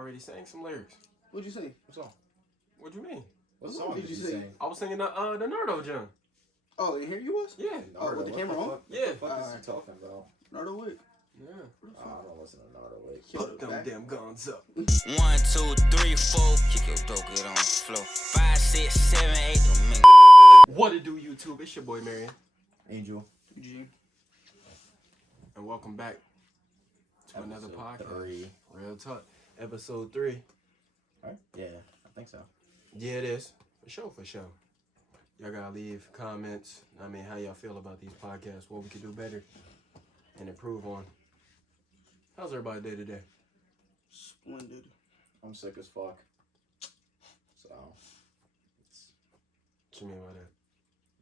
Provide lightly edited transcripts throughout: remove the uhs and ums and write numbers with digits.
already sang some lyrics. What'd you say? What song? What you mean? What song did you sing? I was singing the Nardo jump. Oh, and here you was? Yeah. Oh, with the camera on? Yeah. What is he talking about? Nardo Wick. Yeah. I don't listen to Nardo Wick. Put them damn guns up. 1, 2, 3, 4. Kick your dope, get on the floor. 5, 6, 7, 8. What it do, YouTube? It's your boy Marion. Angel. Eugene. And welcome back to another podcast. 3. Real Talk. Episode 3. Right? Yeah, I think so. Yeah, it is. For sure. Y'all gotta leave comments. I mean, how y'all feel about these podcasts, what we could do better and improve on. How's everybody day today? Splendid. I'm sick as fuck. So, What you mean by that?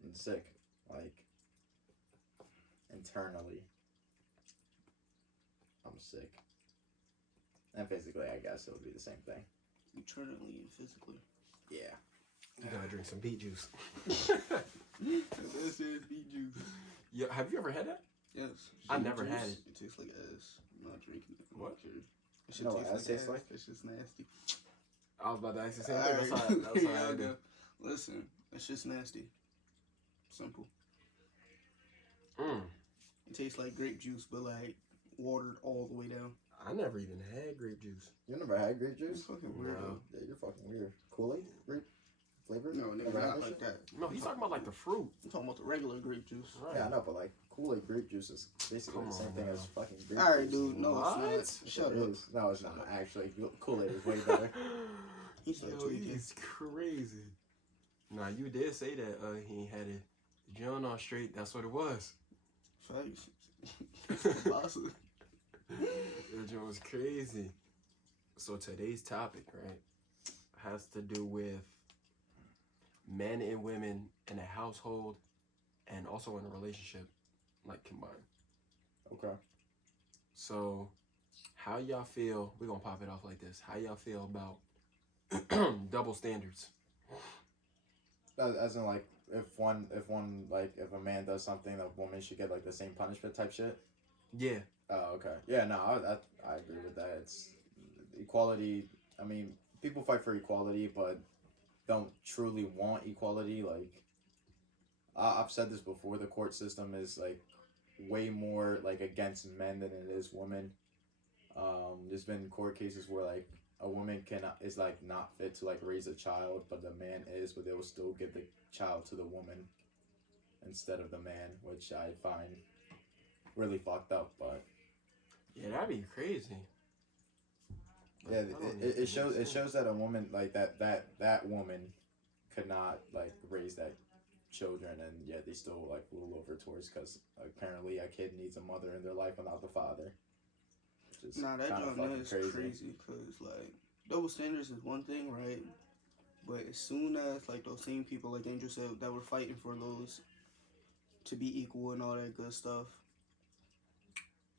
I'm sick. Like, internally. I'm sick. And physically, I guess it would be the same thing. Eternally and physically. Yeah. You gotta drink some beet juice. This is beet juice. Yeah, have you ever had that? Yes. I never had it. It tastes like ass. I'm not drinking it. What? It should No, taste ass tastes like? It's just nasty. I was about to ask the same thing. That's how I do. Listen, it's just nasty. Simple. It tastes like grape juice, but like watered all the way down. I never even had grape juice. You never had grape juice? It's fucking weird. No. Yeah, you're fucking weird. Kool-Aid? Grape flavor? No, nigga, Never had not that like shit? that. No, he's talking about like the fruit. I'm talking about the regular grape juice. Right. Yeah, I know, but like Kool-Aid grape juice is basically Come the same on, thing now. as fucking grape All right, juice. dude. No, What? it's not. Shut It up. is. No, it's not. Actually, Kool-Aid is way better. He said Yo, tweaking. he's crazy. Nah, you did say that he had it. The John on straight, that's what it was. Facts. Bossa. The John was crazy. So today's topic, right, has to do with men and women in a household and also in a relationship, like combined. Okay. So how y'all feel, we're gonna pop it off like this. How y'all feel about double standards? As in, like, if a man does something, a woman should get like the same punishment type shit. Yeah. Oh, okay. Yeah, no, I agree with that. It's equality. I mean, people fight for equality, but don't truly want equality. Like, I've said this before. The court system is like way more like against men than it is women. There's been court cases where like a woman is like not fit to like raise a child, but the man is, but they will still give the child to the woman instead of the man, which I find really fucked up. But Yeah, that'd be crazy. yeah, it shows that a woman like that woman could not like raise that children, and yet they still like rule over towards because apparently a kid needs a mother in their life and not the father. Which is Nah, that kinda joint fucking is crazy because like double standards is one thing, right? But as soon as like those same people, like Angel said, that were fighting for those to be equal and all that good stuff,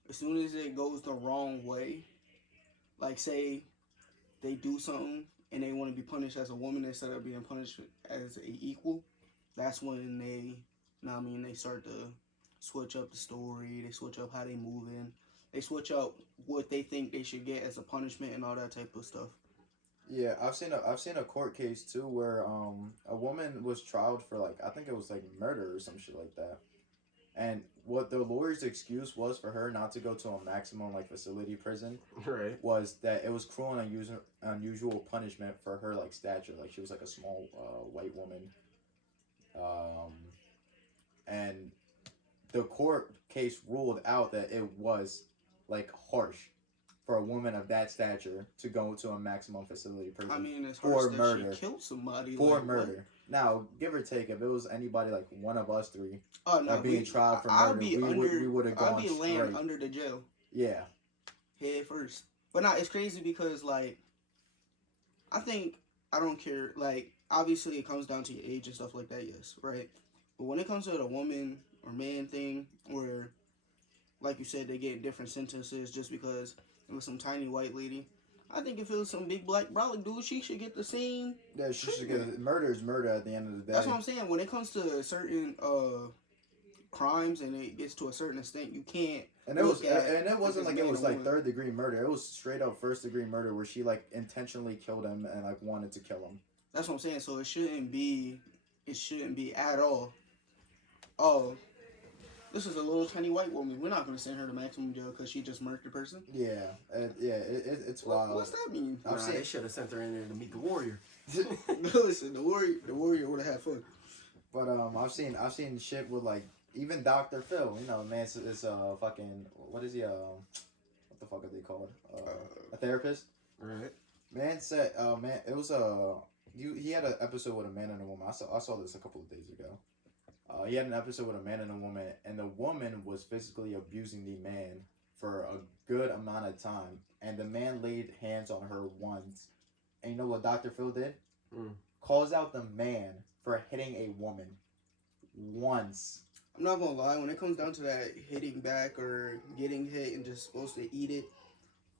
as soon as it goes the wrong way, like say they do something and they want to be punished as a woman instead of being punished as a equal, that's when they start to switch up the story, they switch up how they moving, they switch up what they think they should get as a punishment and all that type of stuff. Yeah, I've seen a court case too where a woman was tried for like I think it was like murder or some shit like that. And what the lawyer's excuse was for her not to go to a maximum like facility prison Right. was that it was cruel and unusual punishment for her like stature. Like she was like a small white woman. And the court case ruled out that it was like harsh for a woman of that stature to go to a maximum facility prison. I mean, it's for harsh that murder. she killed somebody. For like, murder. What? Now, give or take, if it was anybody like one of us three being tried for I'll murder, be we would have gone I'll be straight. laying under the jail. Yeah. Head first. But nah, it's crazy because like I think I don't care, like obviously it comes down to your age and stuff like that, yes, right? But when it comes to the woman or man thing where like you said they get different sentences just because it was some tiny white lady, I think if it was some big black brolic dude, she should get the same. Yeah, she should get murder is murder at the end of the day. That's what I'm saying. When it comes to certain crimes and it gets to a certain extent, you can't. And it was, look at and it wasn't if like it's it man was or like woman. 3rd degree murder. It was straight up 1st degree murder where she like intentionally killed him and like wanted to kill him. That's what I'm saying. So it shouldn't be at all. Oh, this is a little tiny white woman. We're not going to send her to maximum jail because she just murdered a person. Yeah, it's wild. What's that mean? I've seen- They should have sent her in there to meet the warrior. Listen, the warrior would have had fun. But I've seen shit with like even Dr. Phil. You know, man, is fucking what is he? What the fuck are they called? A therapist. Right. Man said, man, it was he had an episode with a man and a woman. I saw this a couple of days ago. He had an episode with a man and a woman, and the woman was physically abusing the man for a good amount of time, and the man laid hands on her once. And you know what Dr. Phil did? Calls out the man for hitting a woman once. I'm not gonna lie, when it comes down to that hitting back or getting hit and just supposed to eat it,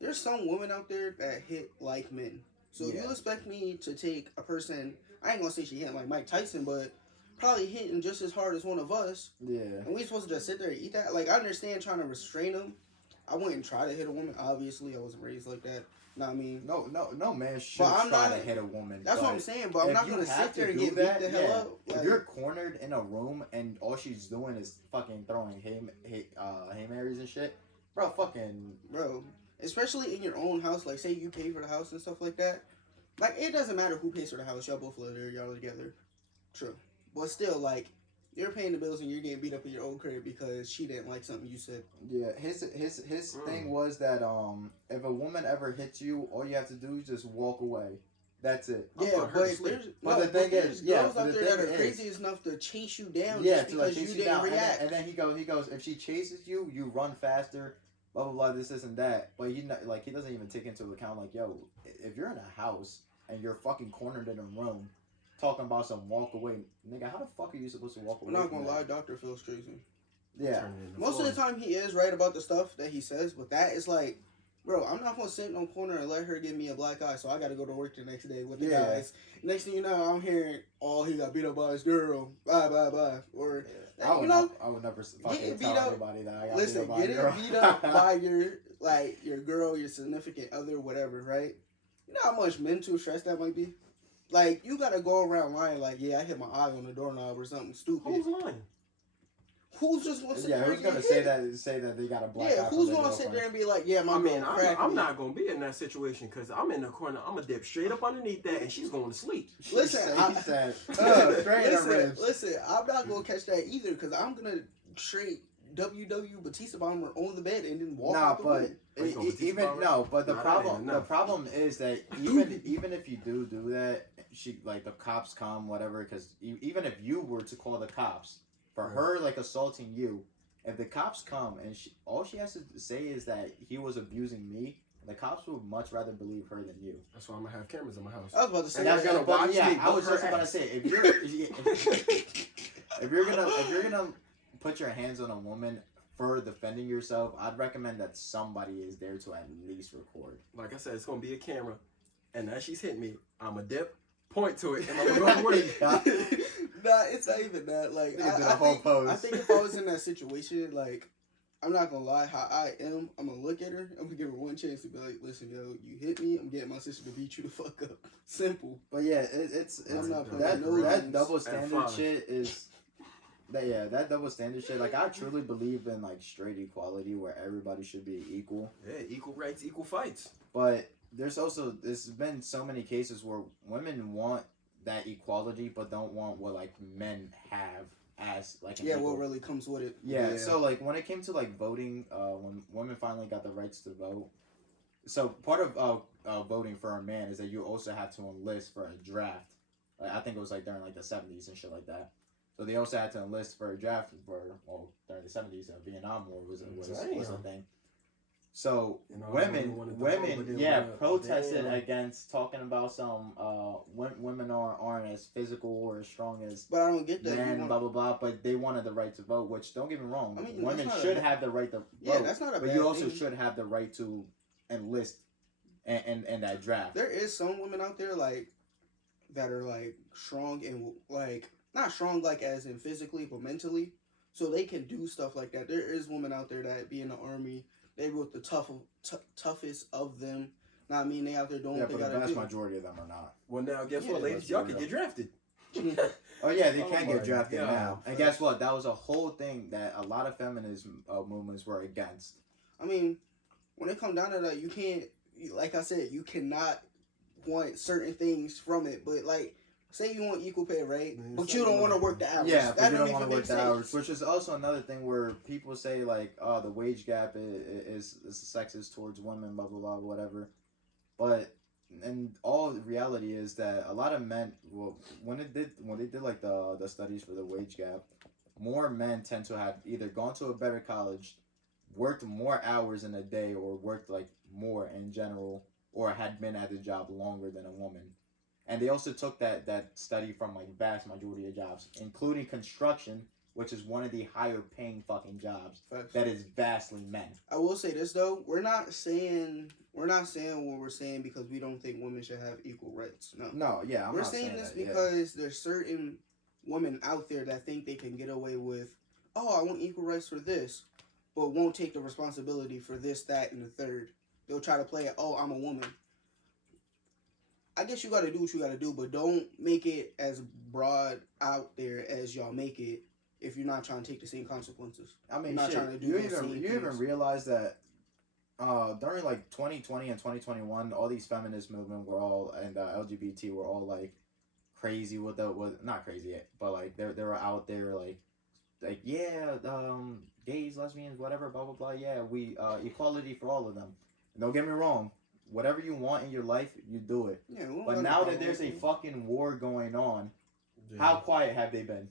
there's some women out there that hit like men. So if Yeah. you expect me to take a person, I ain't gonna say she hit like Mike Tyson, but probably hitting just as hard as one of us, Yeah. and we supposed to just sit there and eat that? Like, I understand trying to restrain them. I wouldn't try to hit a woman. Obviously, I wasn't raised like that. Not me. No man should But I'm try not- to hit a woman. That's what I'm saying, but I'm if not you gonna have sit there to and do get that, beat the hell yeah. up. If Like, you're cornered in a room and all she's doing is fucking throwing hay marys and shit, bro, fucking bro, especially in your own house, like say you pay for the house and stuff like that. Like, it doesn't matter who pays for the house. Y'all both live there. Y'all together. True. But still, like, you're paying the bills and you're getting beat up in your own crib because she didn't like something you said. yeah. His thing was that if a woman ever hits you, all you have to do is just walk away. That's it. I'll Yeah, put her to but sleep. there's, But no, the thing there's is, yeah, girls but out the there that thing are is- crazy enough to chase you down Yeah, just to like because you chase you didn't down, react. and then he goes, if she chases you, you run faster. Blah blah blah. This and that. But he doesn't even take into account like, yo, if you're in a house and you're fucking cornered in a room, talking about some walk away, nigga, how the fuck are you supposed to walk away? I'm not from gonna that? lie, Dr. Phil's crazy. Yeah. Turn it into Most of the Florida. time he is right about the stuff that he says, but that is like, bro, I'm not gonna sit in no corner and let her give me a black eye, so I gotta go to work the next day with the Yeah. guys. Next thing you know, I'm hearing, oh, he got beat up by his girl, blah blah blah, or I would, you know, I would never getting fucking beat tell up- anybody that I got listen, beat up by a getting girl. beat up by your girl, your significant other, whatever, right? You know how much mental stress that might be. Like, you gotta go around lying like, yeah, I hit my eye on the doorknob or something stupid. Who's lying? Who's just gonna sit Yeah, there who's and gonna get say hit? that? Say that they got a black Yeah, eye. who's from their gonna sit girlfriend. there and be like, yeah, my I mean, girl cracked I'm me. not gonna be in that situation because I'm in the corner. I'm gonna dip straight up underneath that, and she's going to sleep. Listen, he said, straight in her ribs. listen, I'm not gonna catch that either because I'm gonna straight WW Batista bomber on the bed and then walk Nah, out the but room. Are you gonna even Batista no, but the Nah, that problem ain't the enough. problem is that even if you do that, she like the cops come whatever because even if you were to call the cops for Right. her like assaulting you, if the cops come and all she has to say is that he was abusing me, the cops would much rather believe her than you. That's why I'm gonna have cameras in my house. I was about to say And that's that. gonna But watch yeah, me I was whoop her just about to ass. say if you're gonna put your hands on a woman for defending yourself, I'd recommend that somebody is there to at least record. Like I said, it's gonna be a camera, and as she's hitting me, I'm a dip, point to it, and I'm gonna go away. Nah, it's not even that. Like, Nigga did a whole pose. I think if I was in that situation, like, I'm not gonna lie, how I am, I'm gonna look at her, I'm gonna give her one chance to be like, listen, yo, you hit me, I'm getting my sister to beat you the fuck up. Simple. But yeah, it's I'm not putting that no that games. double At standard 5. shit is that double standard shit. Like I truly believe in like straight equality where everybody should be equal. Yeah, equal rights, equal there's But there's been so many cases where women want that equality but don't want what like men have as like an Yeah, equal. what really comes with it. Yeah, so like when it came to like voting, when women finally got the rights to vote, so part of voting for a man is that you also have to enlist for a draft. Like, I think it was like during like the 70s and shit like that. So they also had to enlist for a draft during the 70s. Vietnam War was a thing. So You know, women wanted to vote, but women, they yeah, wanna- protested damn. against talking about some women aren't as physical or as strong as But I don't get that. You men, want- blah blah blah. But they wanted the right to vote, which don't get me wrong, I mean, women that's not should a- have the right to vote. Yeah, that's not a But bad you also thing. should have the right to enlist and that draft. There is some women out there, like, that are, like, strong and, like, not strong, like, as in physically, but mentally. so they can do stuff like that. There is women out there that be in the army. They with the toughest of them. Now I mean, they out there doing what they but the gotta vast do. majority of them are not. Well, now guess Yeah, what, ladies? let's Y'all be can real. get drafted. Oh yeah, they Oh can my get drafted God. now. And guess what? That was a whole thing that a lot of feminism movements were against. I mean, when it come down to that, you can't. Like I said, you cannot want certain things from it. But like, say you want equal pay, right? Man, But you don't want to something work the hours. Yeah, but that you don't even want to work make the sense. hours, which is also another thing where people say like, oh, the wage gap is sexist towards women, blah blah blah, whatever. But and all the reality is that a lot of men, well, when they did like the studies for the wage gap, more men tend to have either gone to a better college, worked more hours in a day, or worked like more in general, or had been at the job longer than a woman. And they also took that study from like vast majority of jobs, including construction, which is one of the higher paying fucking jobs Facts. that is vastly men. I will say this though, we're not saying what we're saying because we don't think women should have equal rights. No. No, yeah, I'm We're not saying saying this that, yeah. because there's certain women out there that think they can get away with, oh, I want equal rights for this, but won't take the responsibility for this, that, and the third. They'll try to play it, oh, I'm a woman. I guess you gotta do what you gotta do, but don't make it as broad out there as y'all make it if you're not trying to take the same consequences. I mean, You're not shit, trying to do you those same even things. realize that during like 2020 and 2021, all these feminist movement were all and LGBT were all like crazy with not crazy yet, but like they were out there like yeah, gays, lesbians, whatever, blah blah blah. Yeah, we equality for all of them. And don't get me wrong, whatever you want in your life, you do it. Yeah, we don't But got no now that problem there's a with it. fucking war going on, how quiet have they been?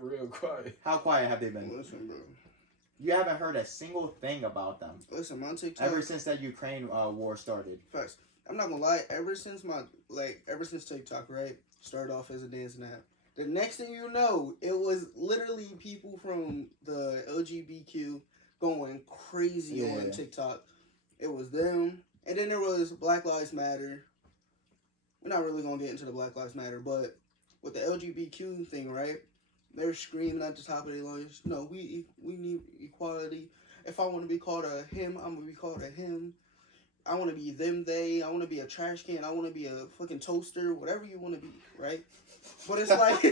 Real quiet. How quiet have they been? Listen, bro. You haven't heard a single thing about them Listen, my TikTok. ever since that Ukraine war started. Facts. I'm not gonna lie. Ever since TikTok, right, started off as a dancing app. The next thing you know, it was literally people from the LGBTQ going crazy on Yeah. TikTok. It was them, and then there was Black Lives Matter. We're not really gonna get into the Black Lives Matter, but with the LGBTQ thing, right? They're screaming at the top of their lungs, no, we need equality. If I want to be called a him, I'm going to be called a him. I want to be them, they. I want to be a trash can. I want to be a fucking toaster, whatever you want to be, right? But it's like,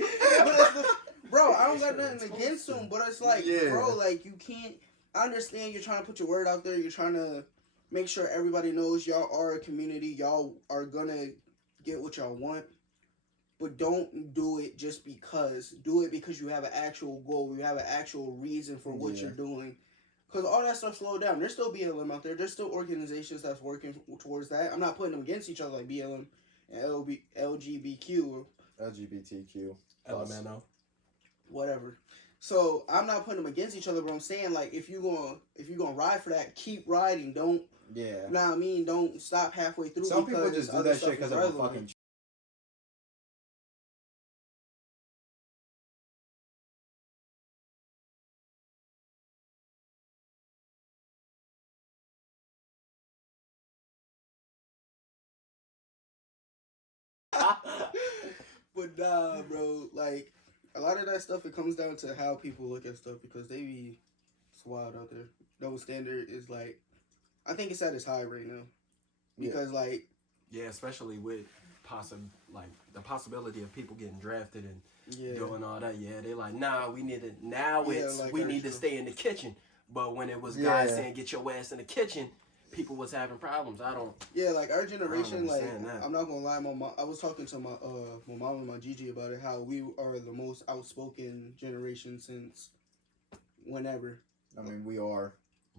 bro, I don't got nothing against them, but it's like, Yeah. bro, like, you can't, I understand you're trying to put your word out there. You're trying to make sure everybody knows y'all are a community. Y'all are going to get what y'all want. But don't do it just because. Do it because you have an actual goal. You have an actual reason for what you're doing. Because all that stuff slowed down. There's still BLM out there. There's still organizations that's working towards that. I'm not putting them against each other like BLM and LGBTQ or LGBTQ. LMNO. whatever. So I'm not putting them against each other, but I'm saying like if you're gonna ride for that, keep riding. Don't Yeah. know what I mean? Don't stop halfway through. Some people just do other that stuff shit because is of a relevant. fucking. But nah, bro, like a lot of that stuff, it comes down to how people look at stuff because they be it's wild out there. Double standard is like, I think it's at its high right now because like Yeah, especially with the possibility of people getting drafted and doing all that. Yeah, they like, nah, we need it now. It's like we our need to stuff. stay in the kitchen. But when it was guys saying get your ass in the kitchen, people was having problems. I don't. Yeah, like our generation, like understand that. I'm not gonna lie, my mom. I was talking to my mom and my Gigi about it. How we are the most outspoken generation since whenever. I mean, we are.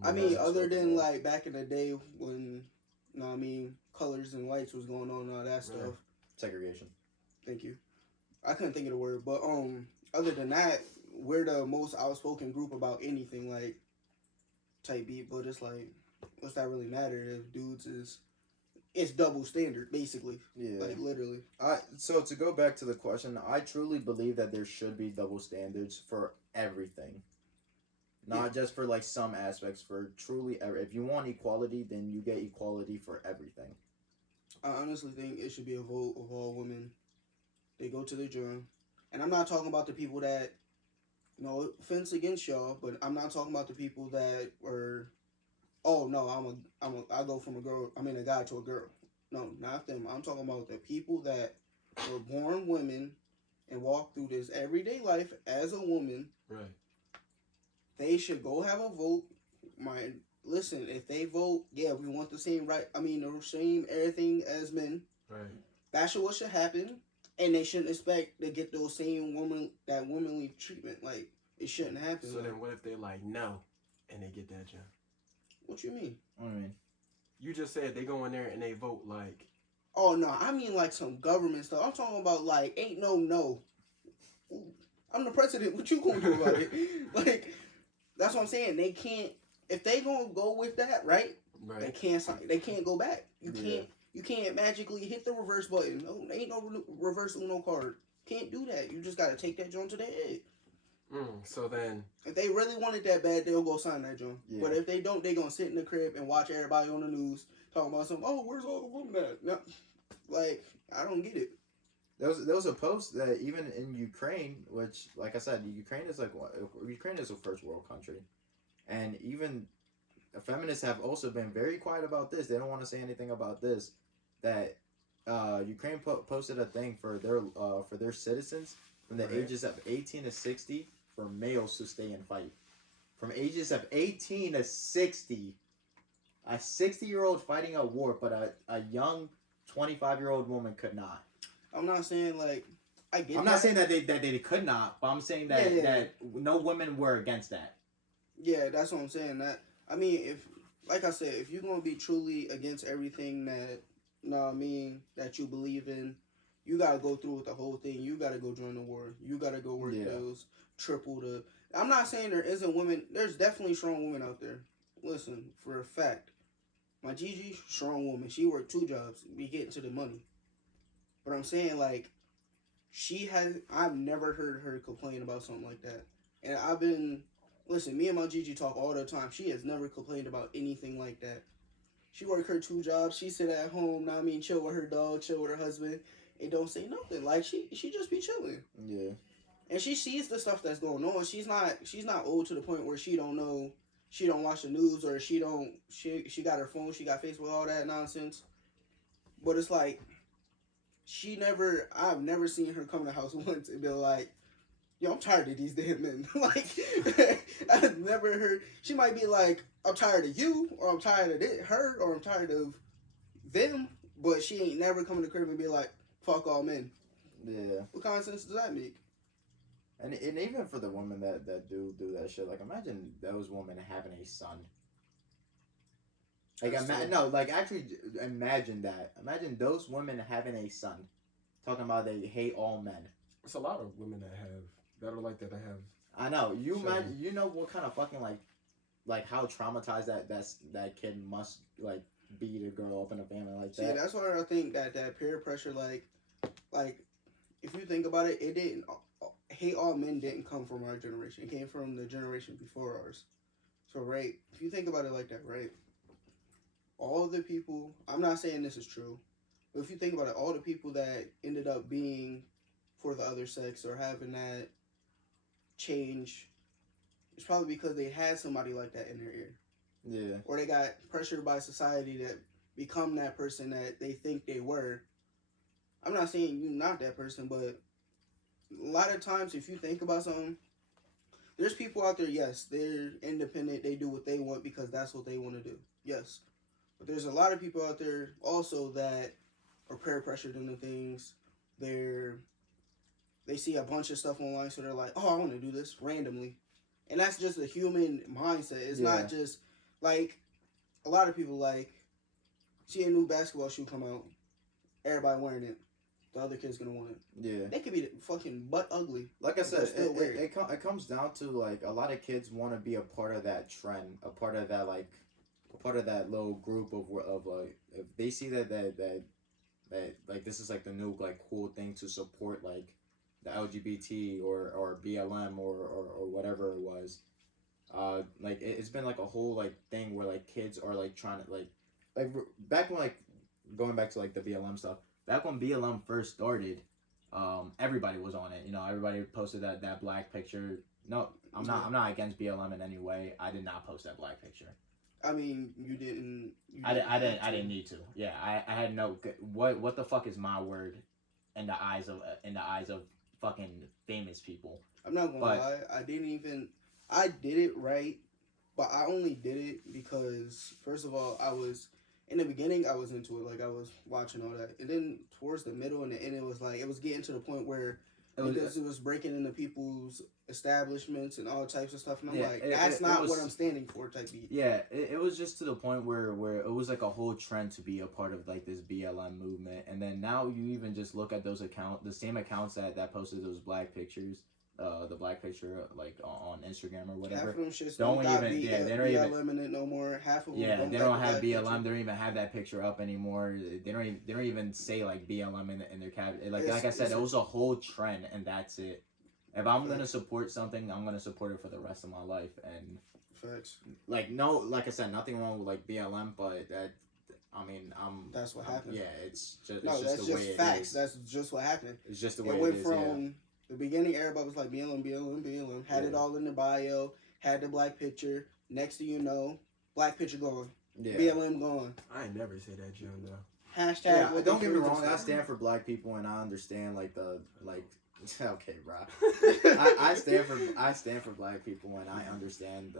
I mean, Yeah, other so than bad. like back in the day when, you know what I mean, colors and whites was going on and all that stuff. Right. Segregation. Thank you. I couldn't think of the word, but other than that, we're the most outspoken group about anything like type beat. But it's like, what's that really matter if dudes is? It's double standard basically. Yeah. Like literally. So to go back to the question, I truly believe that there should be double standards for everything. Not just for like some aspects, for truly if you want equality, then you get equality for everything. I honestly think it should be a vote of all women. They go to the gym, and I'm not talking about the people that no offense against y'all, but I'm not talking about the people that were, oh no, I go from a guy to a girl. No, not them. I'm talking about the people that were born women and walk through this everyday life as a woman. Right. They should go have a vote. Listen, if they vote, yeah, we want the same the same everything as men. Right. That's what should happen. And they shouldn't expect to get those same womanly treatment. Like, it shouldn't happen. So then what if they like, no, and they get that job? What you mean? What do you mean? You just said they go in there and they vote like... Oh, no, I mean like some government stuff. I'm talking about like, ain't no. I'm the president. What you gonna do about it? Like, that's what I'm saying. They can't, if they gonna go with that, right? Right. They can't go back. You can't magically hit the reverse button. No, ain't no reverse Uno card. Can't do that. You just gotta take that joint to the head. So then... If they really want it that bad, they'll go sign that joint. Yeah. But if they don't, they gonna sit in the crib and watch everybody on the news talking about something. Oh, where's all the women at? No, like, I don't get it. There was a post that even in Ukraine, which, like I said, Ukraine is a first world country, and even feminists have also been very quiet about this. They don't want to say anything about this. That Ukraine posted a thing for their citizens from the ages of 18 to 60 for males to stay and fight. From ages of 18 to 60, a 60-year-old fighting a war, but a young 25-year-old woman could not. I'm not saying like I get. I'm not saying that they could not, but I'm saying that that no women were against that. Yeah, that's what I'm saying. That I mean, if like I said, if you're gonna be truly against everything that that you believe in, you gotta go through with the whole thing. You gotta go join the war. You gotta go work those triple the. I'm not saying there isn't women. There's definitely strong women out there. Listen, for a fact, my Gigi, strong woman. She worked 2 jobs. Be getting to the money. But I'm saying, like, I've never heard her complain about something like that. And listen, me and my Gigi talk all the time. She has never complained about anything like that. She work her 2 jobs. She sit at home, chill with her dog, chill with her husband, and don't say nothing. Like, she just be chilling. Yeah. And she sees the stuff that's going on. She's not old to the point where she don't know, she don't watch the news, or she got her phone, she got Facebook, all that nonsense. But it's like, I've never seen her come to the house once and be like, yo, I'm tired of these damn men. Like, I've never heard, she might be like, I'm tired of you, or I'm tired of her, or I'm tired of them, but she ain't never come to the crib and be like, fuck all men. Yeah. What kind of sense does that make? And even for the women that do that shit, like, imagine those women having a son. Like, actually imagine that. Imagine those women having a son. Talking about they hate all men. It's a lot of women that are like that. I know. You know what kind of fucking, like how traumatized that kid must, like, be to grow up in a family like that. See, that's why I think that peer pressure, like, if you think about it, hate all men didn't come from our generation. It came from the generation before ours. So, right, if you think about it like that, right, all the people, I'm not saying this is true, but if you think about it, all the people that ended up being for the other sex or having that change, it's probably because they had somebody like that in their ear. Yeah. Or they got pressured by society to become that person that they think they were. I'm not saying you're not that person, but a lot of times if you think about something, there's people out there, yes, they're independent, they do what they want because that's what they want to do. Yes. But there's a lot of people out there also that are peer pressured into things. They see a bunch of stuff online, so they're like, oh, I want to do this randomly. And that's just a human mindset. It's not just, like, a lot of people, like, see a new basketball shoe come out, everybody wearing it, the other kid's going to want it. Yeah. They could be fucking butt ugly. Like I said, it comes down to, like, a lot of kids want to be a part of that trend, a part of that, like, a part of that little group of like, if they see that like, this is, like, the new, like, cool thing to support, like, the LGBT or BLM or whatever it was. Like, it's been, like, a whole, like, thing where, like, kids are, like, trying to, like back when, like, going back to, like, the BLM stuff, back when BLM first started, everybody was on it, you know, everybody posted that black picture, No, I'm not. I'm not against BLM in any way. I did not post that black picture. I mean, you didn't. I didn't need to. Yeah, I had no. What the fuck is my word in the eyes of fucking famous people? I'm not gonna lie. I did it right, but I only did it because first of all, in the beginning I was into it, like I was watching all that, and then towards the middle and the end, it was getting to the point where it was breaking into people's establishments and all types of stuff, and I'm that's not what I'm standing for, type beat. Yeah, it was just to the point where it was like a whole trend to be a part of like this BLM movement, and then now you even just look at those the same accounts that posted those black pictures, the black picture like on Instagram or whatever. Half of them shits they don't BLM in it no more. Half of them they don't have BLM. They don't even have that picture up anymore. They don't even say like BLM in their cap. Like I said, it was a whole trend, and that's it. If I'm gonna support something, I'm gonna support it for the rest of my life. And facts. Like I said, nothing wrong with like BLM, but that's what happened. Yeah, it's just that's the way just it facts. is. That's just what happened. It's just the way it went is. From the beginning, everybody was like BLM, had it all in the bio, had the black picture. Next thing you know, black picture gone. Yeah. BLM gone. I ain't never say that, John, though. Hashtag. Yeah, don't get me wrong. I stand for black people, and I understand okay, bro. I stand for black people, and I understand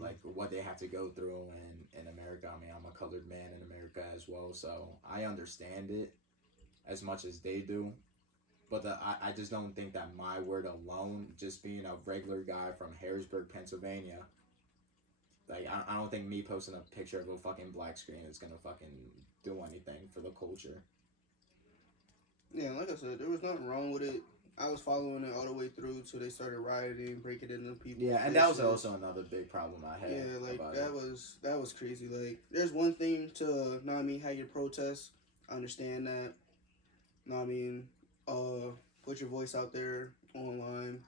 like what they have to go through in America. I mean, I'm a colored man in America as well, so I understand it as much as they do. But I just don't think that my word alone, just being a regular guy from Harrisburg, Pennsylvania, like I don't think me posting a picture of a fucking black screen is gonna fucking do anything for the culture. Yeah, like I said, there was nothing wrong with it. I was following it all the way through till they started rioting, breaking into people. Yeah, and that was also another big problem I had. Yeah, like that was crazy. Like, there's one thing to, have your protests. I understand that. Put your voice out there online.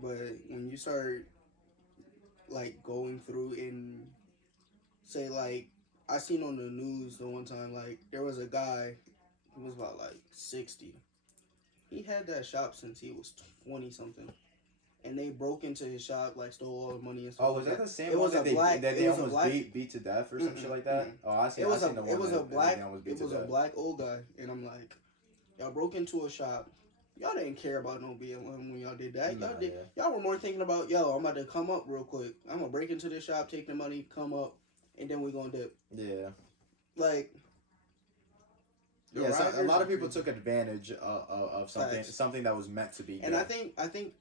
But when you start like going through and say like, I seen on the news the one time, like there was a guy who was about like 60. He had that shop since he was 20 something, and they broke into his shop, like stole all the money and stuff. Oh, was that the same one that they almost beat to death or some shit like that? Oh, I see. It was a black old guy, and I'm like, y'all broke into a shop. Y'all didn't care about no BLM when y'all did that. Y'all were more thinking about, yo, I'm about to come up real quick. I'm gonna break into this shop, take the money, come up, and then we gonna dip. Yeah. Like. Yeah, so a lot of people took advantage of something that was meant to be good. And I think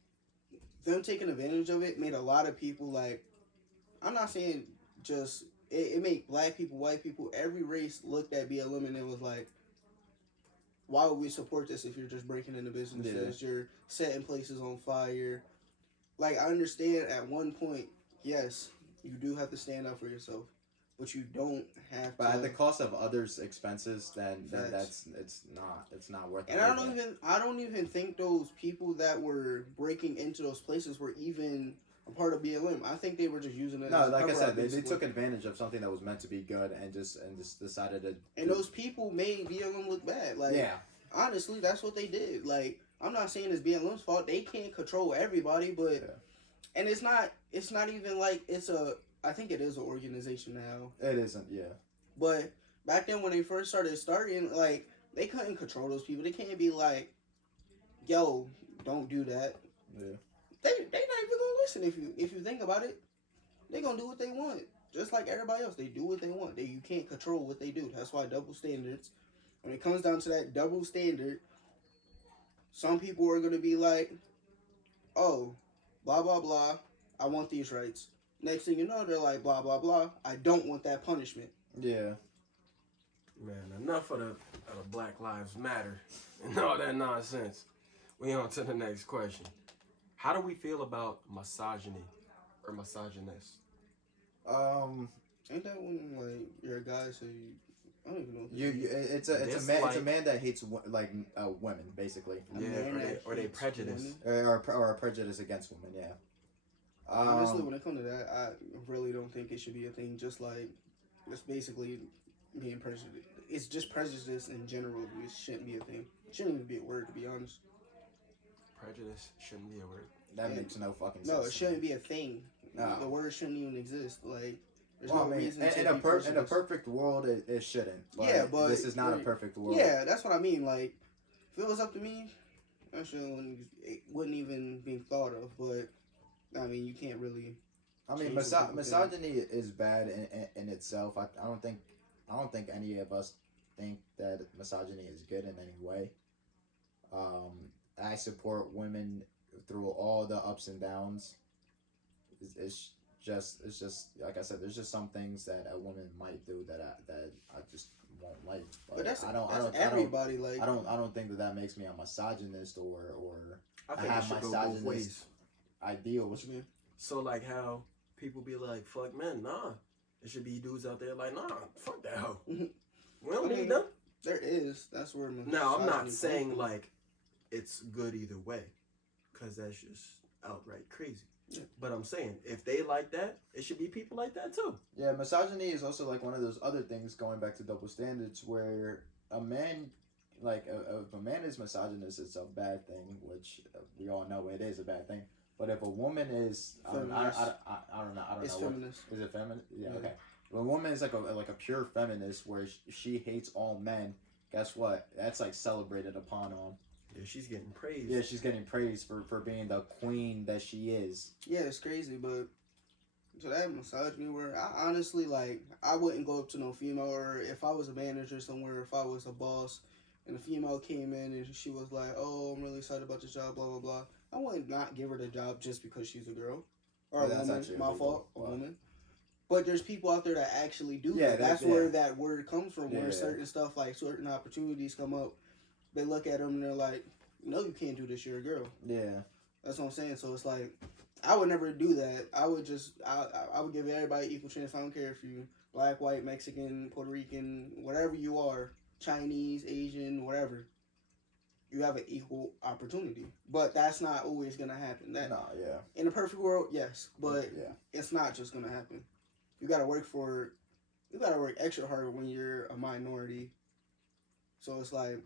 them taking advantage of it made a lot of people, like, I'm not saying just, it made black people, white people, every race looked at BLM and it was like, why would we support this if you're just breaking into businesses, you're setting places on fire? Like, I understand at one point, yes, you do have to stand up for yourself. But you don't have but at the cost of others' expenses, then it's not worth it. And I don't even think those people that were breaking into those places were even a part of BLM. I think they were just using it. No, like I said, they took advantage of something that was meant to be good and just decided to. And those people made BLM look bad. Like, yeah, honestly, that's what they did. Like, I'm not saying it's BLM's fault. They can't control everybody, but and it's not even like it's a. I think it is an organization now. It isn't, yeah. But back then when they first starting, like, they couldn't control those people. They can't be like, yo, don't do that. Yeah. They not even gonna listen if you think about it. They gonna do what they want. Just like everybody else. They do what they want. You can't control what they do. That's why double standards. When it comes down to that double standard, some people are gonna be like, oh, blah blah blah, I want these rights. Next thing you know, they're like, blah, blah, blah. I don't want that punishment. Yeah. Man, enough of the Black Lives Matter and all that nonsense. We on to the next question. How do we feel about misogyny or misogynist? Ain't that when, like, you're a guy, so I don't even know. It's a man that hates women, basically. Or they prejudice. Or a prejudice against women, yeah. Honestly, when it comes to that, I really don't think it should be a thing. Just basically being prejudiced. It's just prejudice in general. It shouldn't be a thing. It shouldn't even be a word, to be honest. Prejudice shouldn't be a word. That makes no fucking sense. No, it to shouldn't me. be a thing. No. The word shouldn't even exist. Like, there's Well, no I mean, reason in to a be in a perfect world, it shouldn't. But Yeah, but this is not a perfect world. Yeah, that's what I mean. Like, if it was up to me, that shit wouldn't even be thought of. But I mean, you can't really. I mean, change what people misogyny is bad in itself. I don't think any of us think that misogyny is good in any way. I support women through all the ups and downs. It's just like I said. There's just some things that a woman might do that I just won't like. But that's I don't everybody. Like, I don't think that makes me a misogynist or I think it have should go both ways. ideals. what you mean? So like how people be like, fuck men, nah. There should be dudes out there like, nah, fuck that hoe. We don't need them. There is. That's where. Now, I'm not misogyny saying comes from. like it's good either way, because that's just outright crazy. Yeah. But I'm saying if they like that, it should be people like that too. Yeah, misogyny is also like one of those other things going back to double standards where a man, like if a man is misogynist, it's a bad thing, which we all know it is a bad thing. But if a woman is, I don't know. It's feminist. Is it feminist? Yeah, Yeah. okay. If a woman is like a pure feminist where she hates all men, guess what? That's like celebrated upon on. Yeah, she's getting praised. Yeah, she's getting praised for being the queen that she is. Yeah, it's crazy, but so that misogyny where I honestly like I wouldn't go up to no female, or if I was a manager somewhere, if I was a boss and a female came in and she was like, "Oh, I'm really excited about this job, blah blah blah," I would not give her the job just because she's a girl or Yeah, a that's woman. actually My illegal. fault, a Wow. woman. But there's people out there that actually do Yeah, that. that- That's yeah. where that word comes from. Where Yeah. certain stuff like certain opportunities come up, they look at them and they're like, "No, you can't do this. You're a girl." Yeah. That's what I'm saying. So it's like, I would never do that. I would just, I would give everybody equal chance. I don't care if you black, white, Mexican, Puerto Rican, whatever you are, Chinese, Asian, whatever. You have an equal opportunity. But that's not always gonna happen. That No, yeah. in a perfect world, yes, but Yeah. it's not just gonna happen. You gotta work for, you gotta work extra hard when you're a minority. So it's like,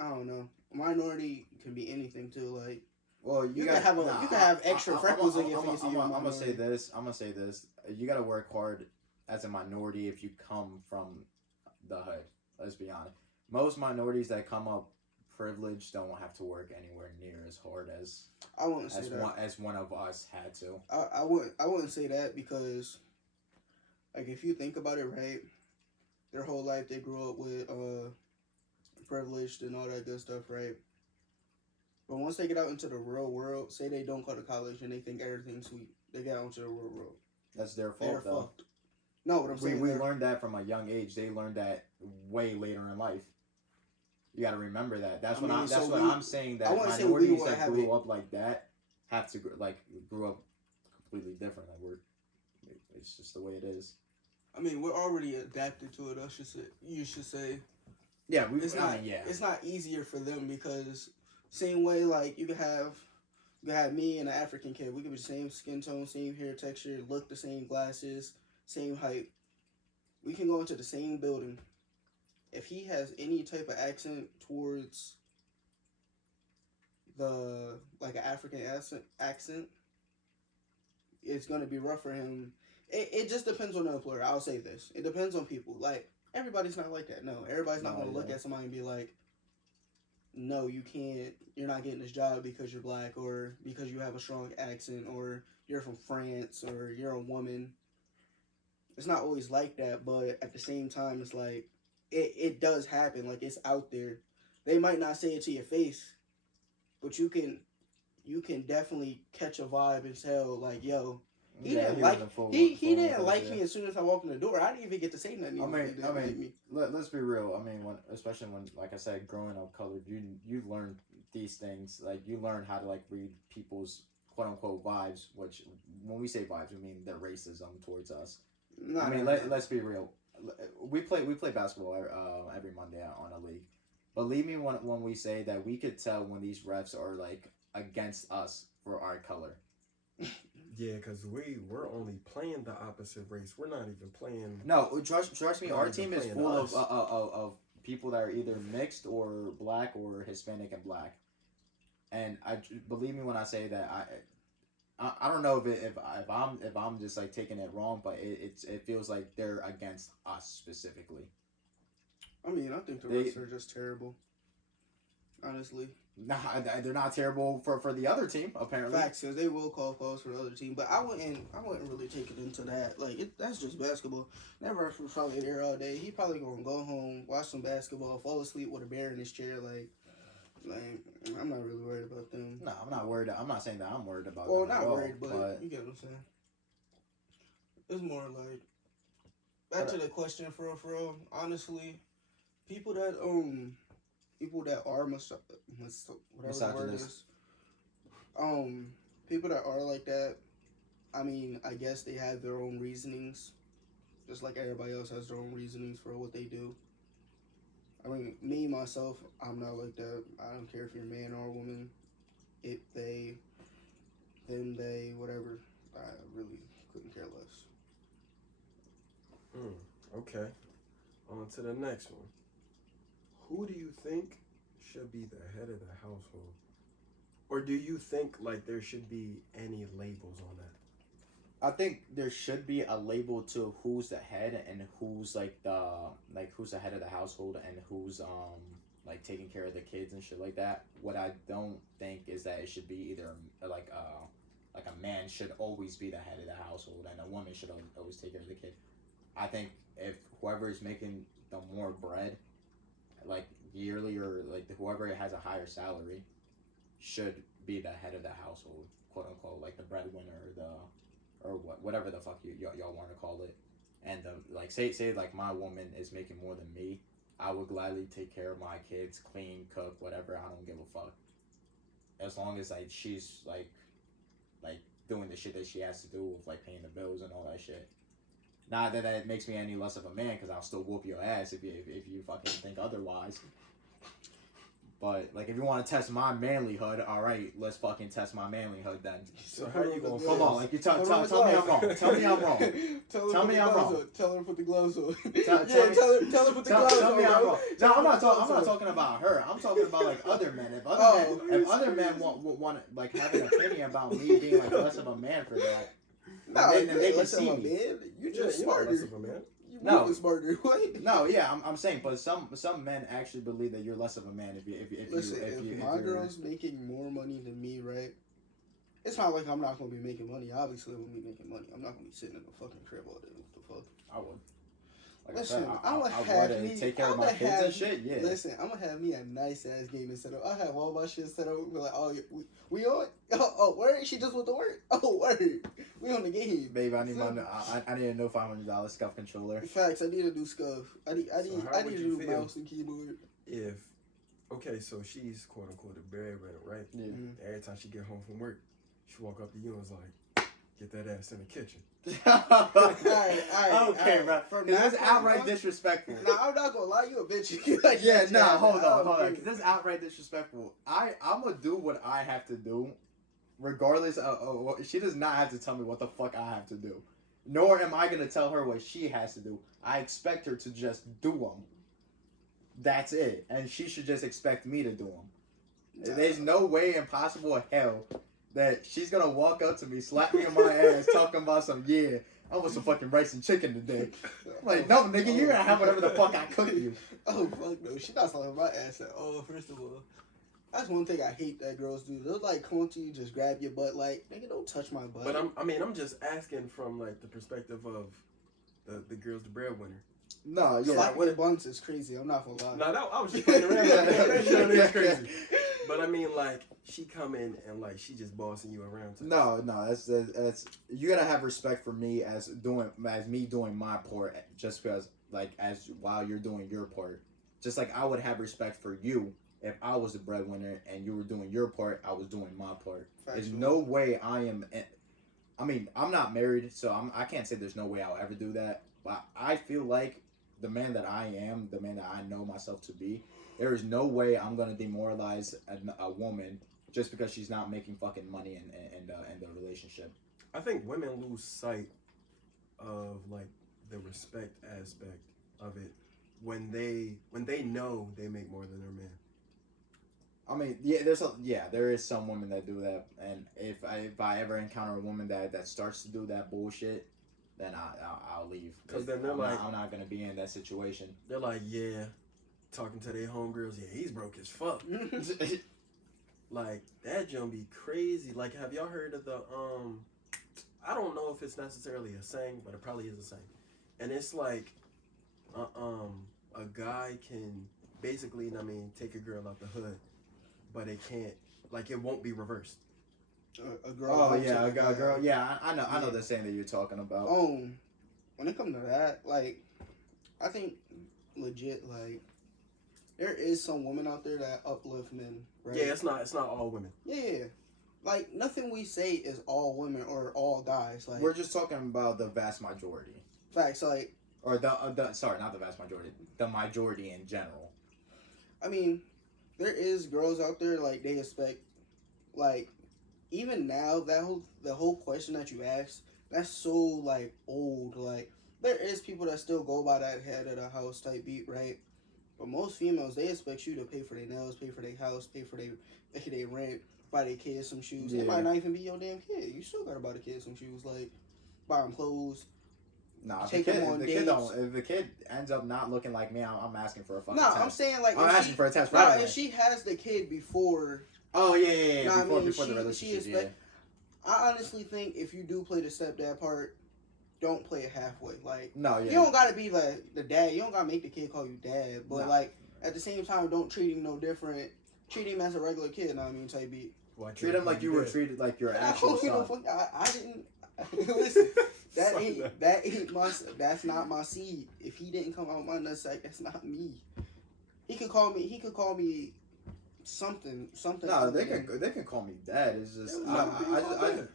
I don't know. A minority can be anything too. Like, Well, you can have extra freckles on your face. I'm gonna say this. You gotta work hard as a minority if you come from the hood. Let's be honest. Most minorities that come up privileged don't have to work anywhere near as hard as I wouldn't say that. as one of us had to. I wouldn't say that because, like, if you think about it, right, their whole life they grew up with privileged and all that good stuff, right? But once they get out into the real world, say they don't go to college and they think everything's sweet, they get out into the real world. That's their They're fault, though. fucked. No, what I'm saying, We learned that from a young age. They learned that way later in life. You got to remember that. That's what I'm saying. That I wouldn't say minorities we that have grew it. up like that have to grew up completely different. Like it's just the way it is. I mean, we're already adapted to it. You should say. Yeah, It's not easier for them because same way like you could have me and an African kid. We could be the same skin tone, same hair texture, look the same, glasses, same height. We can go into the same building. If he has any type of accent towards the like an African accent, it's gonna be rough for him. It just depends on the employer. I'll say this. It depends on people. Like, everybody's not like that. No, everybody's not going to look at somebody and be like, no, you can't, you're not getting this job because you're black or because you have a strong accent or you're from France or you're a woman. It's not always like that, but at the same time, it's like, it does happen. Like, it's out there. They might not say it to your face, but you can definitely catch a vibe and tell, like, yo, he didn't like me as soon as I walked in the door. I didn't even get to say nothing. I mean, let's be real. I mean, especially when, like I said, growing up colored, you learn these things. Like, you learn how to like read people's quote unquote vibes. Which, when we say vibes, we mean their racism towards us. Let's be real. We play basketball every Monday on a league. Believe me when we say that we could tell when these refs are like against us for our color. Yeah, because we're only playing the opposite race. We're not even playing. No, trust me. Our team is full us. of people that are either mixed or black or Hispanic and black. And believe me when I say that I don't know if I'm just like taking it wrong, but it feels like they're against us specifically. I mean, I think the refs are just terrible. Honestly. Nah, they're not terrible for the other team apparently. Facts, because they will call calls for the other team, but I wouldn't really take it into that. Like that's just basketball. That ref was probably there all day. He probably gonna go home, watch some basketball, fall asleep with a bear in his chair. Like I'm not really worried about them. No, I'm not worried. I'm not saying that I'm worried about. Well, them not at all, worried, but you get what I'm saying. It's more like back to the question for real. Honestly, people that are whatever the word is, people that are like that. I mean, I guess they have their own reasonings, just like everybody else has their own reasonings for what they do. I mean, me myself, I'm not like that. I don't care if you're a man or a woman. It, they, them, they, whatever. I really couldn't care less. Okay. On to the next one. Who do you think should be the head of the household? Or do you think like there should be any labels on that? I think there should be a label to who's the head and who's who's the head of the household and who's like taking care of the kids and shit like that. What I don't think is that it should be either like a man should always be the head of the household and a woman should always take care of the kid. I think if whoever is making the more bread, like yearly or like whoever has a higher salary, should be the head of the household, quote unquote, like the breadwinner or whatever the fuck y'all want to call it. And like say like my woman is making more than me, I would gladly take care of my kids, clean, cook, whatever. I don't give a fuck, as long as like she's like doing the shit that she has to do with like paying the bills and all that shit. Not that it makes me any less of a man, because I'll still whoop your ass if you fucking think otherwise. But like, if you want to test my manlyhood, all right, let's fucking test my manlyhood then. So how you gonna? Come on, like you tell me I'm wrong. Tell me I'm wrong. Tell me I'm wrong. Tell her to put the gloves on. Tell her to put the gloves on. Tell me I'm wrong. No, I'm not talking about her. I'm talking about like other men. If other men want like have an opinion about me being like less of a man for that, then they can see me. Man. You just smarter. Less of a man. No, smarter. What? No, yeah, I'm saying, but some men actually believe that you're less of a man if my girl's making more money than me, right? It's not like I'm not gonna be making money. Obviously, I'm gonna be making money. I'm not gonna be sitting in the fucking crib all day. What the fuck? I would. Like Listen, I would take care of my kids and shit. Yeah. Listen, I'm gonna have me a nice ass gaming setup. I have all my shit set up. We're like, oh, we on? Oh, word? She just went to work. Oh, word? We on the game, babe. I need a no $500 scuff controller. Facts. I need a new scuff. I need a new mouse and keyboard. Okay, so she's quote unquote a breadwinner, right? Yeah. Mm-hmm. Every time she get home from work, she walk up to you and was like, "Get that ass in the kitchen." all right, okay, bro. That's outright disrespectful. Nah, I'm not gonna lie, you a bitch. Hold on. Cause that's outright disrespectful. I'm gonna do what I have to do, regardless of. She does not have to tell me what the fuck I have to do, nor am I gonna tell her what she has to do. I expect her to just do them. That's it, and she should just expect me to do them. There's no way in possible hell that she's gonna walk up to me, slap me on my ass, talking about I want some fucking rice and chicken today. I'm like, no, nigga, you're gonna have whatever the fuck I cook you. Oh, fuck no. She not slapping my ass at all, first of all. That's one thing I hate that girls do. They'll, like, come to you, just grab your butt, like, nigga, don't touch my butt. But I'm just asking from, like, the perspective of the girl's the breadwinner. No, yeah. Slapping buns is crazy. I'm not gonna lie. No, I was just playing around. That's crazy. But I mean, like, she come in and like she just bossing you around. No, that's you gotta have respect for me as me doing my part, just because like as while you're doing your part, just like I would have respect for you if I was the breadwinner and you were doing your part, I was doing my part. Factual. There's no way I am. I mean, I'm not married, so I can't say there's no way I'll ever do that. But I feel like the man that I am, the man that I know myself to be, there is no way I'm gonna demoralize a woman just because she's not making fucking money in the relationship. I think women lose sight of like the respect aspect of it when they know they make more than their man. I mean, there is some women that do that, and if I ever encounter a woman that starts to do that bullshit, then I'll leave. Because then they're I'm not gonna be in that situation. They're like, yeah, talking to their homegirls, yeah, he's broke as fuck. Like, that jump be crazy. Like, have y'all heard of the, I don't know if it's necessarily a saying, but it probably is a saying. And it's like, a guy can basically, I mean, take a girl out the hood, but it can't, like, it won't be reversed. A girl. Oh, yeah, a girl. Yeah, I know the saying that you're talking about. When it comes to that, like, I think legit, like, there is some women out there that uplift men, right? Yeah, it's not all women. Yeah. Like, nothing we say is all women or all guys. Like, We're just talking about the vast majority. Facts, like... Or sorry, not the vast majority. The majority in general. I mean, there is girls out there, like, they expect... Like, even now, the whole question that you asked, that's so, like, old. Like, there is people that still go by that head of the house type beat, right? But most females, they expect you to pay for their nails, pay for their house, pay for their rent, buy their kids some shoes. Yeah. It might not even be your damn kid. You still gotta buy the kids some shoes, like buy them clothes. Nah, take them on dates. If the kid ends up not looking like me, I'm asking for a fucking Nah, test. I'm saying like I'm asking for a test. Nah, Right away. if she has the kid before. Oh yeah. Nah, Before the relationship. I honestly think if you do play the stepdad part, don't play it halfway. Like, no, yeah. You don't gotta be like the dad. You don't gotta make the kid call you dad. But Nah. like at the same time, don't treat him no different. Treat him as a regular kid. Know what I mean, type beat. Treat him like you were treated like your actual son. I didn't. Listen, that's not my seed. If he didn't come out my nutsack, that's not me. He could call me something. No, they can call me dad. It's just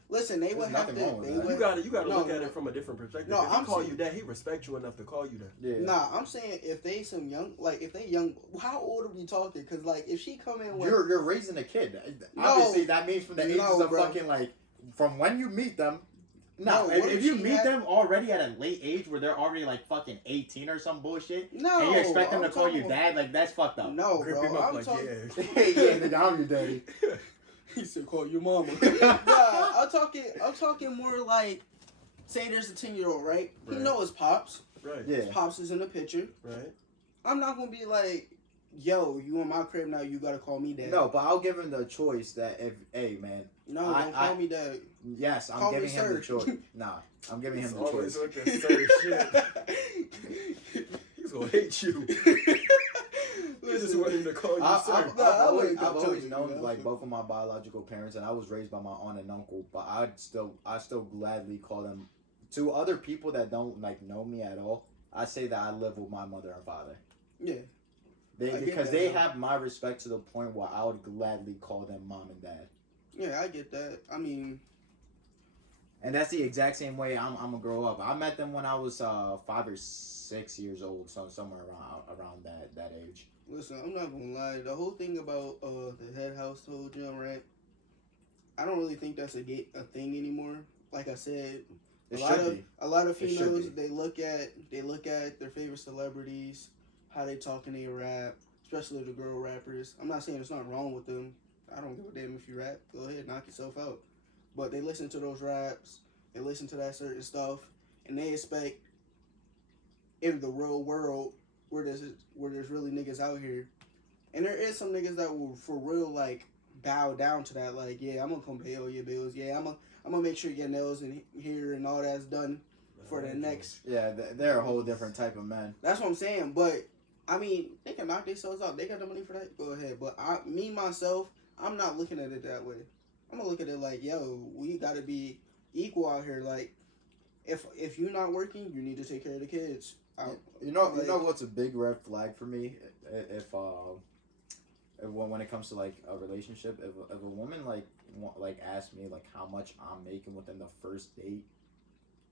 listen. They would have to. You gotta look at it from a different perspective. No, if he call you dad, he respects you enough to call you that. Yeah. Nah, I'm saying if they some young, like if they young, how old are we talking? Because like if she come in with you're raising a kid. No. Obviously, that means from the ages of bro. fucking like from when you meet them. No, No, if you meet them already at a late age where they're already like fucking 18 or some bullshit, no, and you expect them to I'm call you talking- dad, like that's fucked up. No, Grip bro. him up I'm like, talking. yeah. Yeah, nigga, I'm your daddy. He said, "Call your mama." Nah, I'm talking more like, say there's a 10-year-old, right? He Right. know his pops. Right. Yeah. His pops is in the picture. Right. I'm not gonna be like, "Yo, you in my crib now? You gotta call me dad." No, but I'll give him the choice that hey man, no, don't call me dad. yes, I'm Call me giving him sir. the choice. Nah, I'm giving him He's the always choice. with that sir shit. He's gonna hate you. You just want him to call you sir. I've I always, wouldn't I've go always to you, known you know? like both of my biological parents, and I was raised by my aunt and uncle. But I still gladly call them. To other people that don't like know me at all, I say that I live with my mother and father. Yeah. I get Because that, they though. have my respect to the point where I would gladly call them mom and dad. Yeah, I get that. I mean, And that's the exact same way I'm gonna grow up. I met them when I was 5 or 6 years old, so somewhere around that age. listen, I'm not gonna lie. The whole thing about the head household gym, right? I don't really think that's a thing anymore. Like I said, It a should lot of It should females be. they look at their favorite celebrities, how they talk and they rap, especially the girl rappers. I'm not saying there's nothing wrong with them. I don't give a damn if you rap. Go ahead, knock yourself out. But they listen to those raps, they listen to that certain stuff, and they expect in the real world where there's really niggas out here, and there is some niggas that will for real like bow down to that. Like, yeah, I'm gonna come pay all your bills. Yeah, I'm gonna make sure your nails in here and all that's done for the next. Yeah, they're a whole different type of man. That's what I'm saying. But I mean, they can knock themselves out. They got the money for that. Go ahead. But myself, I'm not looking at it that way. I'm gonna look at it like, yo, we gotta be equal out here. Like, if you're not working, you need to take care of the kids. You know what's a big red flag for me? If when it comes to like a relationship, if a woman like asks me like how much I'm making within the first date,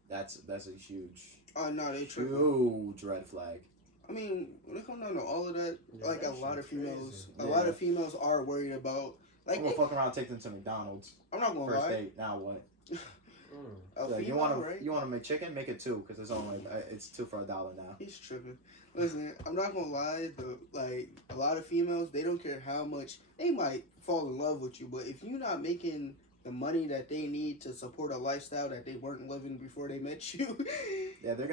that's a huge No, they tripping. huge red flag. I mean, when it comes down to all of that, Yeah, like a that lot of shit's females, crazy. a lot of females are worried about. Like, I'm gonna fuck around, and take them to McDonald's. I'm not gonna First lie. date. Now what? A Yeah, female, right? you want to make chicken? Make it 2 because it's only it's 2 for $1 now. He's tripping. Listen, I'm not gonna lie. Like a lot of females, they don't care how much they might fall in love with you, but if you're not making the money that they need to support a lifestyle that they weren't living before they met you, Yeah, they're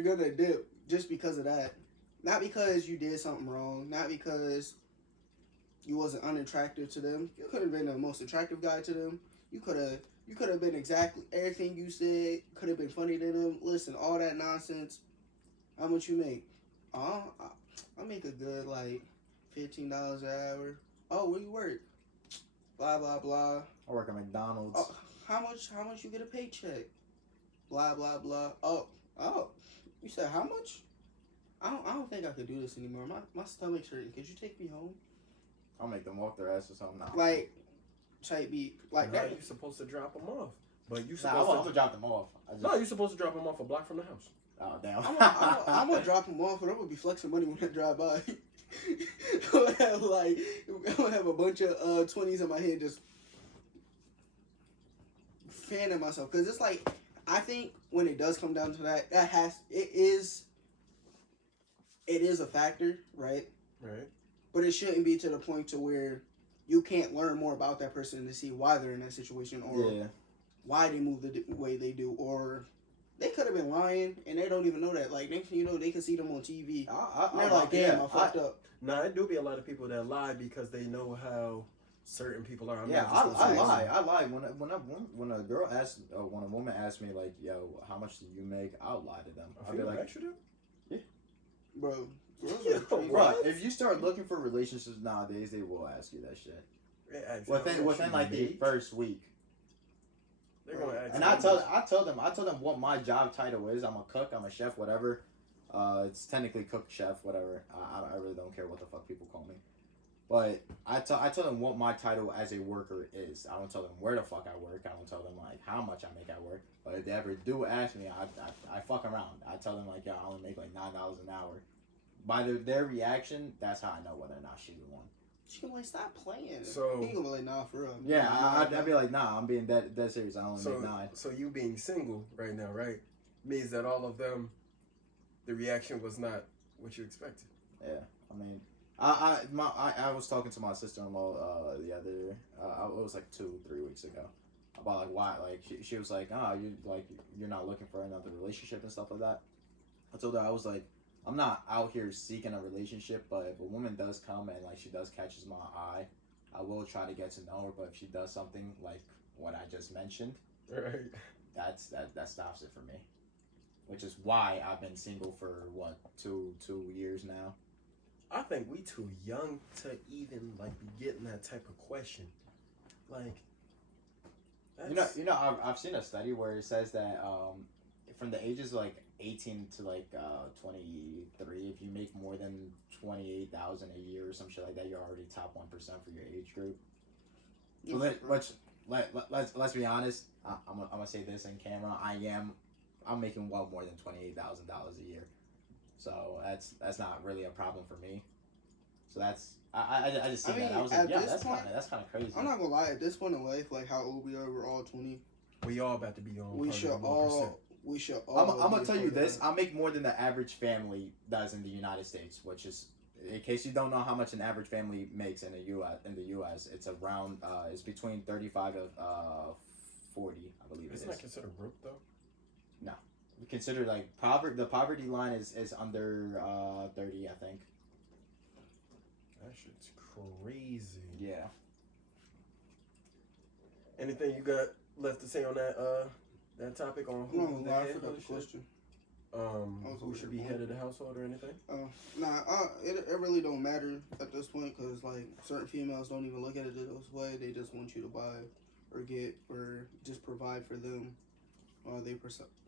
gonna dip just because of that. Not because you did something wrong. Not because you wasn't unattractive to them. You could have been the most attractive guy to them. You could have been exactly everything you said. Could have been funny to them. Listen, all that nonsense. How much you make? I make a good like $15 an hour. Oh, where you work? Blah blah blah. I work at McDonald's. Oh, how much you get a paycheck? Blah blah blah. Oh. You said how much? I don't think I could do this anymore. My stomach's hurting. Could you take me home? I'll make them walk their ass or something. Nah. Like, type beat like Now that. you're supposed to drop them off, but you Nah, supposed I'm gonna drop them off. No, you're supposed to drop them off a block from the house. Oh damn. I'm gonna drop them off, but I'm gonna be flexing money when I drive by. I'm gonna have a bunch of 20s in my head just fanning myself because it's like I think when it does come down to that, it is a factor, right? Right. But it shouldn't be to the point to where you can't learn more about that person to see why they're in that situation or why they move the way they do, or they could have been lying and they don't even know that. Like next thing you know, they can see them on TV. They're like, damn, I fucked up. Nah, it do be a lot of people that lie because they know how certain people are. I lie. When a girl asks, when a woman asks me like, "Yo, how much do you make?" I'll lie to them. I'll be like, bro. Bro, if you start looking for relationships nowadays, they will ask you that shit. Within like the first week. They're gonna ask. And I tell them what my job title is. I'm a cook. I'm a chef. Whatever. It's technically cook, chef, whatever. I really don't care what the fuck people call me. But I tell them what my title as a worker is. I don't tell them where the fuck I work. I don't tell them like how much I make at work. But if they ever do ask me, I fuck around. I tell them like, yeah, I only make like $9 an hour. By their reaction, that's how I know whether or not she's the one. She can like stop playing. So he gonna be like, nah, for real. Yeah, I'd be like, nah, I'm being dead serious. I only make 9. So you being single right now, right, means that all of them, the reaction was not what you expected. Yeah, I mean, I was talking to my sister-in-law the other, it was like 2-3 weeks ago, about like why, like she was like, you're not looking for another relationship and stuff like that. I told her, I was like, I'm not out here seeking a relationship, but if a woman does come and like she does catches my eye, I will try to get to know her. But if she does something like what I just mentioned, right, that stops it for me. Which is why I've been single for what 2 years now. I think we too young to even like be getting that type of question. Like, you know, I've seen a study where it says that from the ages of like 18 to like 23, if you make more than 28,000 a year or some shit like that, you're already top 1% for your age group. Let's be honest. I'm gonna say this in camera. I'm making well more than $28,000 a year, so that's not really a problem for me. So that's I just see that. I was like, yeah, that's kind of crazy. I'm not gonna lie. At this point in life, like how old we are, we're all 20. We all about to be on. We should all. I'm gonna tell you this. I make more than the average family does in the United States, which is, in case you don't know how much an average family makes in the U.S., it's around it's between 35 to 40, I believe. It's not considered broke though. No, consider like the poverty line is under 30, I think. That shit's crazy. Yeah. Anything you got left to say on that topic on who I forgot the question. Who should be head of the household or anything? It really don't matter at this point because like certain females don't even look at it this way. They just want you to buy or get or just provide for them. They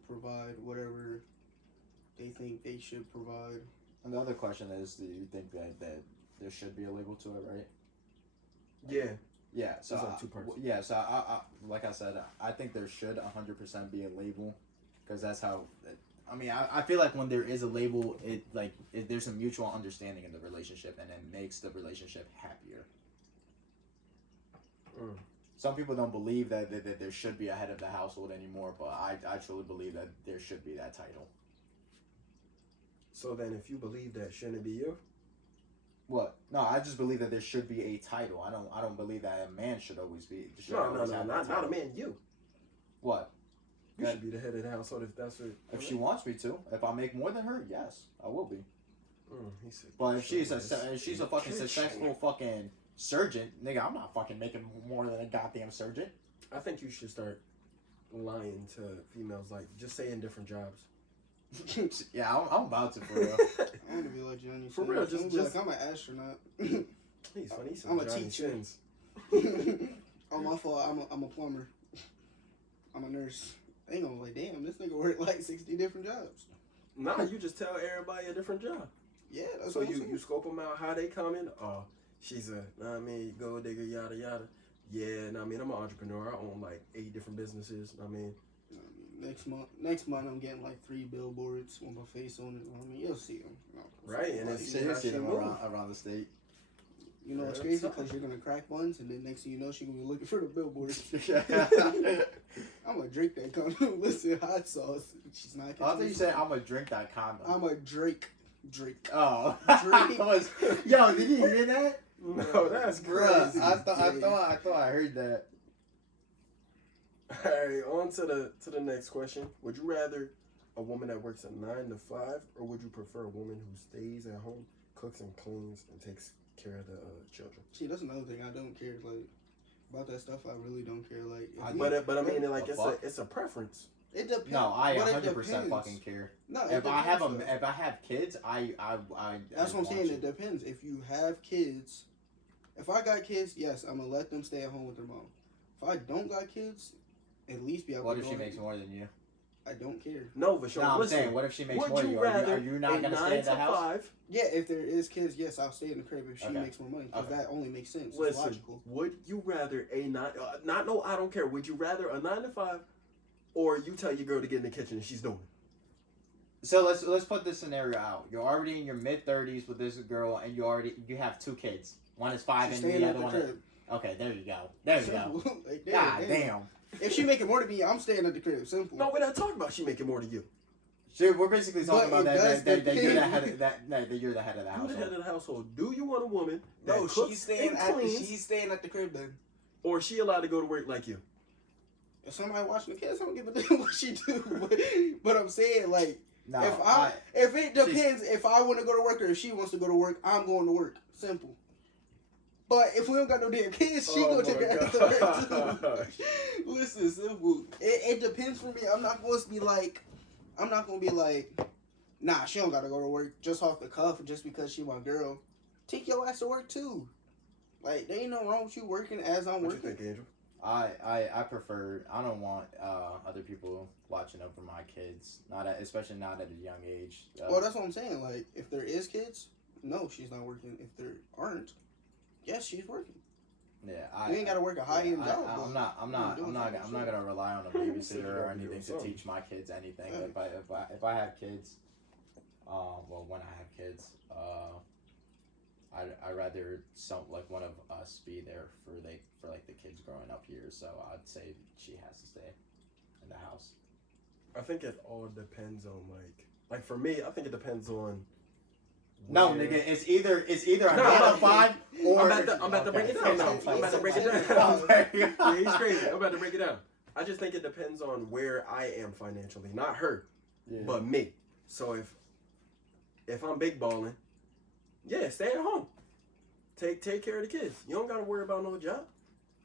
provide whatever they think they should provide. And the other question is, do you think that there should be a label to it, right? Yeah. Yeah, so like 2 parts. Yeah, so I like I said, I think there should 100% be a label, because that's how. I mean, I feel like when there is a label, there's a mutual understanding in the relationship, and it makes the relationship happier. some people don't believe that there should be a head of the household anymore, but I truly believe that there should be that title. So then, if you believe that, shouldn't it be you? What? No, I just believe that there should be a title. I don't believe that a man should always be. No, not a man. You. What? You should be the head of the household if that's what. If she wants me to, if I make more than her, yes, I will be. He said, But if she's a fucking successful fucking surgeon, nigga, I'm not fucking making more than a goddamn surgeon. I think you should start lying to females, like just saying different jobs. Yeah, I'm about to for real. I'm gonna be like Johnny. For real, just like I'm an astronaut. He's funny. He said I'm a Johnny teacher. Sins. Oh, my fault. I'm a plumber. I'm a nurse. They ain't gonna be like, damn, this nigga work like 60 different jobs. Nah, you just tell everybody a different job. Yeah, that's So what I'm saying. you scope them out how they coming. Oh, she's a, know what I mean, gold digger, yada yada. Yeah, know what I mean, I'm an entrepreneur. I own like 8 different businesses. Know what I mean, Next month, I'm getting like 3 billboards with my face on it. I mean, you'll see them. right? And You it's see them around the state. You know what's Yeah, crazy? that's Because you're gonna crack ones, and then next thing you know, she's gonna be looking for the billboards. I'm gonna drink that condom. Listen, hot sauce. She's not. I thought you said I'm gonna drink that condom. I'm a Drake. Oh, Drake. Yo, did you hear that? No, that's Bruh, crazy. I thought I heard that. All right, on to the next question. Would you rather a woman that works a 9 to 5, or would you prefer a woman who stays at home, cooks and cleans, and takes care of the children? See, that's another thing. I don't care like about that stuff. I really don't care. Like, But I mean, like The fuck? it's a preference. it depends. No, I but it 100% depends. fucking care. No, If I have depends, though. if I have kids, I That's what I'm want saying. you. It depends. If you have kids, if I got kids, yes, I'm gonna let them stay at home with their mom. If I don't got kids, at least be able What to if go she and- makes more than you? I don't care. No, Vashawn, No, I'm listen. saying, what if she makes Would more than you you? rather Are you not a gonna 9 stay in to the house? 5? Yeah, if there is kids, yes, I'll stay in the crib if she Okay. makes more money because Okay. that only makes sense. It's Listen, logical. would you rather a 9? No, I don't care. Would you rather a 9 to 5, or you tell your girl to get in the kitchen and she's doing it? So let's put this scenario out. You're already in your mid-30s with this girl, and you have 2 kids. One is 5, She's and staying the at other the one. Is, crib. okay, there you go. There you go. Simple. Like, God damn. If she making more than me, I'm staying at the crib. Simple. No, we're not talking about she making more than you. So we're basically talking But about it does that you're the depend. head of that you're the head of the You household. the head of the household. Do you want a woman that No, cooks she's staying and at cleans, she's staying at the crib then. or is she allowed to go to work like you? If somebody watching the kids, I don't give a damn what she do. But I'm saying like No, if it depends if I want to go to work or if she wants to go to work, I'm going to work. Simple. But if we don't got no damn kids, she Oh gonna take my her ass to work gosh. too. Listen, simple. It depends for me. I'm not going to be like, nah, she don't gotta go to work just off the cuff just because she my girl. Take your ass to work too. Like, there ain't no wrong with you working as I'm What you working. think, Angel? I prefer. I don't want other people watching over my kids. Especially not at a young age. Well, that's what I'm saying. Like, if there is kids, no, she's not working. If there aren't, yes, she's working. Yeah, You ain't gotta work a high-end job. but I'm not doing something gonna rely on a babysitter or anything to teach my kids anything. Yeah. If I have kids, well, when I have kids, I'd rather one of us be there for the kids growing up here. So I'd say she has to stay in the house. I think it all depends on like for me. I think it depends on. No, where- nigga, it's either a No, 9 no, to 5 or I'm about to break it down now. I'm about to break it down. Yeah, he's crazy. I'm about to break it down. I just think it depends on where I am financially, not her, but me. So if I'm big balling, yeah, stay at home. Take care of the kids. You don't gotta worry about no job.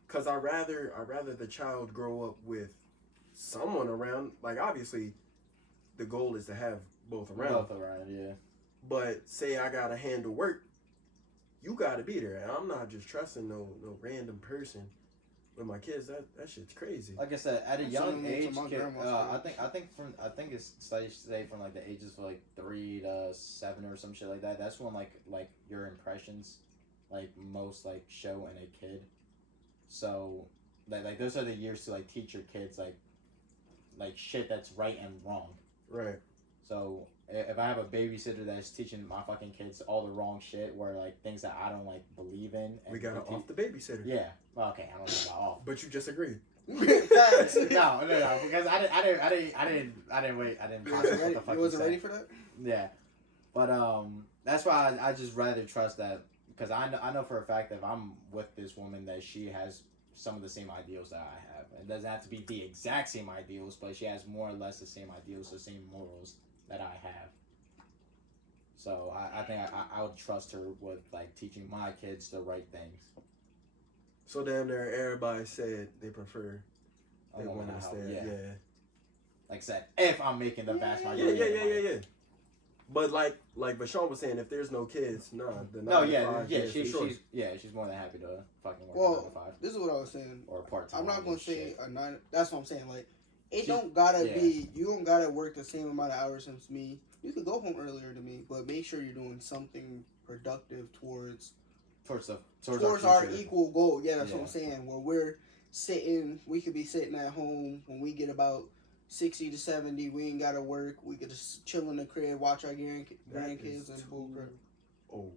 Cause I rather the child grow up with someone around. Like obviously, the goal is to have both around. Both around, yeah. But say I gotta handle work, you gotta be there. And I'm not just trusting no random person with my kids. That shit's crazy. Like I said, at a I'm young sending them to age, my kid, grandma's I think it's safe to say from like the ages of like 3 to 7 or some shit like that. That's when like your impressions, like most like show in a kid. So like those are the years to like teach your kids like shit that's right and wrong. Right. So if I have a babysitter that's teaching my fucking kids all the wrong shit, where like things that I don't like believe in, and We got off the babysitter. Yeah, well, okay, I don't know about off. But you just agreed. no, because I didn't wait. I didn't. You process wasn't what ready, the fuck you wasn't said. ready for that? Yeah, but that's why I just rather trust that, because I know for a fact that if I'm with this woman that she has some of the same ideals that I have. It doesn't have to be the exact same ideals, but she has more or less the same ideals, the same morals that I have. So I think I would trust her with like teaching my kids the right things. So damn near everybody said they prefer I they don't want know to how- stay. yeah. Yeah. Like I said, if I'm making the vast Yeah, majority. yeah, of yeah, money. yeah, yeah. But like Vashawn was saying, if there's no kids, nah. The No, 9 to yeah, 5, yeah. for sure. She's more than happy to fucking work Well, 9 to 5 This is what I was saying. or part time. I'm not gonna say a 9. That's what I'm saying. Like, it She- don't gotta yeah. be. You don't gotta work the same amount of hours as me. You can go home earlier than me, but make sure you're doing something productive towards our future. equal goal. Yeah, that's what I'm Yeah. saying. Where we're sitting, we could be sitting at home when we get about 60 to 70. We ain't gotta work. We could just chill in the crib, watch our grandkids and bullcrap. Oh,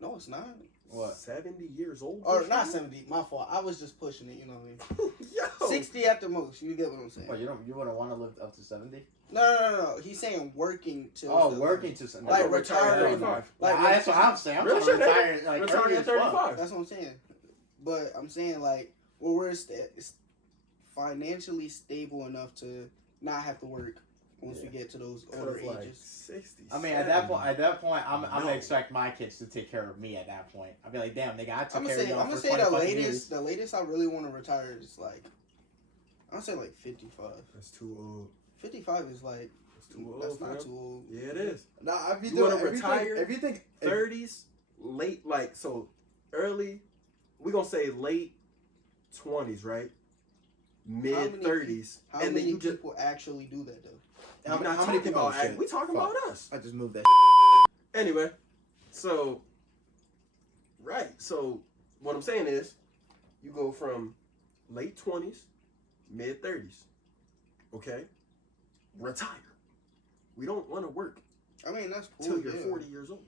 No, it's not. What? 70 years old? Or Vashawn? not 70. My fault. I was just pushing it. You know what I mean? Yo. 60 at the most. You get what I'm saying? Well, you wouldn't want to live up to 70? No. He's saying working till. Oh, 70. working to 70. Like No, retire at retiring. 35. Like, that's what I'm saying. I'm Real trying to shit, retire like Retiring early at as fuck. 35. That's what I'm saying. But I'm saying like, well, we're financially stable enough to not have to work once we get to those older Cause like ages. 60. I mean, at that point, I'm No. gonna expect my kids to take care of me. At that point, I'll be like, damn, nigga, I took I'm care of you gonna for say 20 the fucking latest. years. The latest I really want to retire is like, I'll say like 55. That's too old. 55 is like, That's too old. that's not fam. too old. Yeah, it is. Nah, if You wanna retire? If you think 30s, late, like, so early, we gonna say late 20s, right? Mid How many 30s. How And many then you just. people actually do that though? How we many- not how many talking people- about oh, shit. we talking Fuck. about us. I just moved that. Anyway, so right. So what I'm saying is, you go from late 20s, mid 30s. Okay, retire. We don't want to work I mean, that's cool. till you're yeah. 40 years old.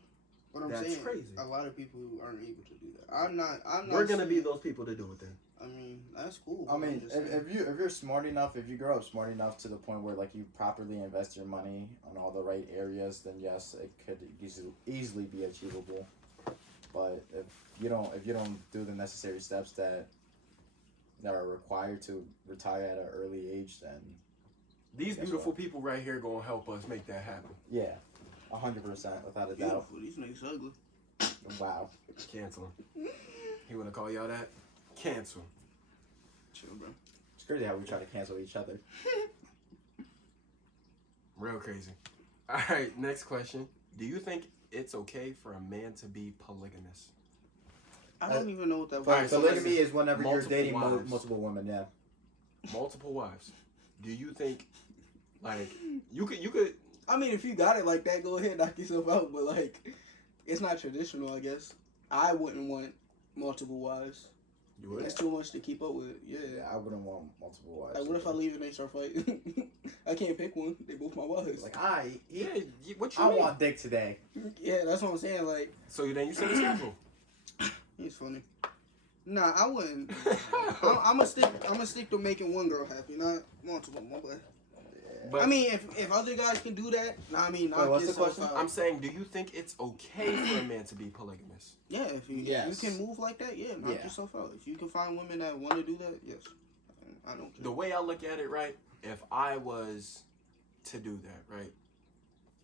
But I'm That's saying crazy. a lot of people aren't able to do that. I'm not. We're gonna be saying- those people to do it then. I mean, that's cool. I I'm mean, just saying. if you're smart enough, if you grow up smart enough to the point where like you properly invest your money on all the right areas, then yes, it could easily be achievable. But if you don't do the necessary steps that are required to retire at an early age, then These Guess beautiful people right here gonna help us make that happen. yeah, 100% without a doubt. Beautiful. These niggas ugly. Wow. Cancel him. He wanna call y'all that? Cancel. Chill, bro. It's crazy how we try to cancel each other. Real crazy. All right, next question. Do you think it's okay for a man to be polygamous? I don't even know what that Alright, was. so Polygamy listen, is whenever you're multiple dating wives. multiple women. Yeah. Multiple wives. Do you think, like, you could? I mean, if you got it like that, go ahead, knock yourself out. But like, it's not traditional, I guess. I wouldn't want multiple wives. You would? That's too much to keep up with. Yeah. Yeah, I wouldn't want multiple wives. Like, what if I leave and they start fighting? I can't pick one. They both my wives. Like Yeah. What you I mean? want dick today. Yeah, that's what I'm saying. Like, So then you said it's casual. he's funny. Nah, I wouldn't. I'm gonna stick to making one girl happy, not multiple. My boy. But I mean, if other guys can do that, nah, I mean, Wait, what's the yourself question? out. I'm saying, do you think it's okay for a man to be polygamous? Yeah, if you Yes. can move like that, yeah, knock Yeah. yourself out. If you can find women that want to do that, yes, I don't care. The way I look at it, right? If I was to do that, right?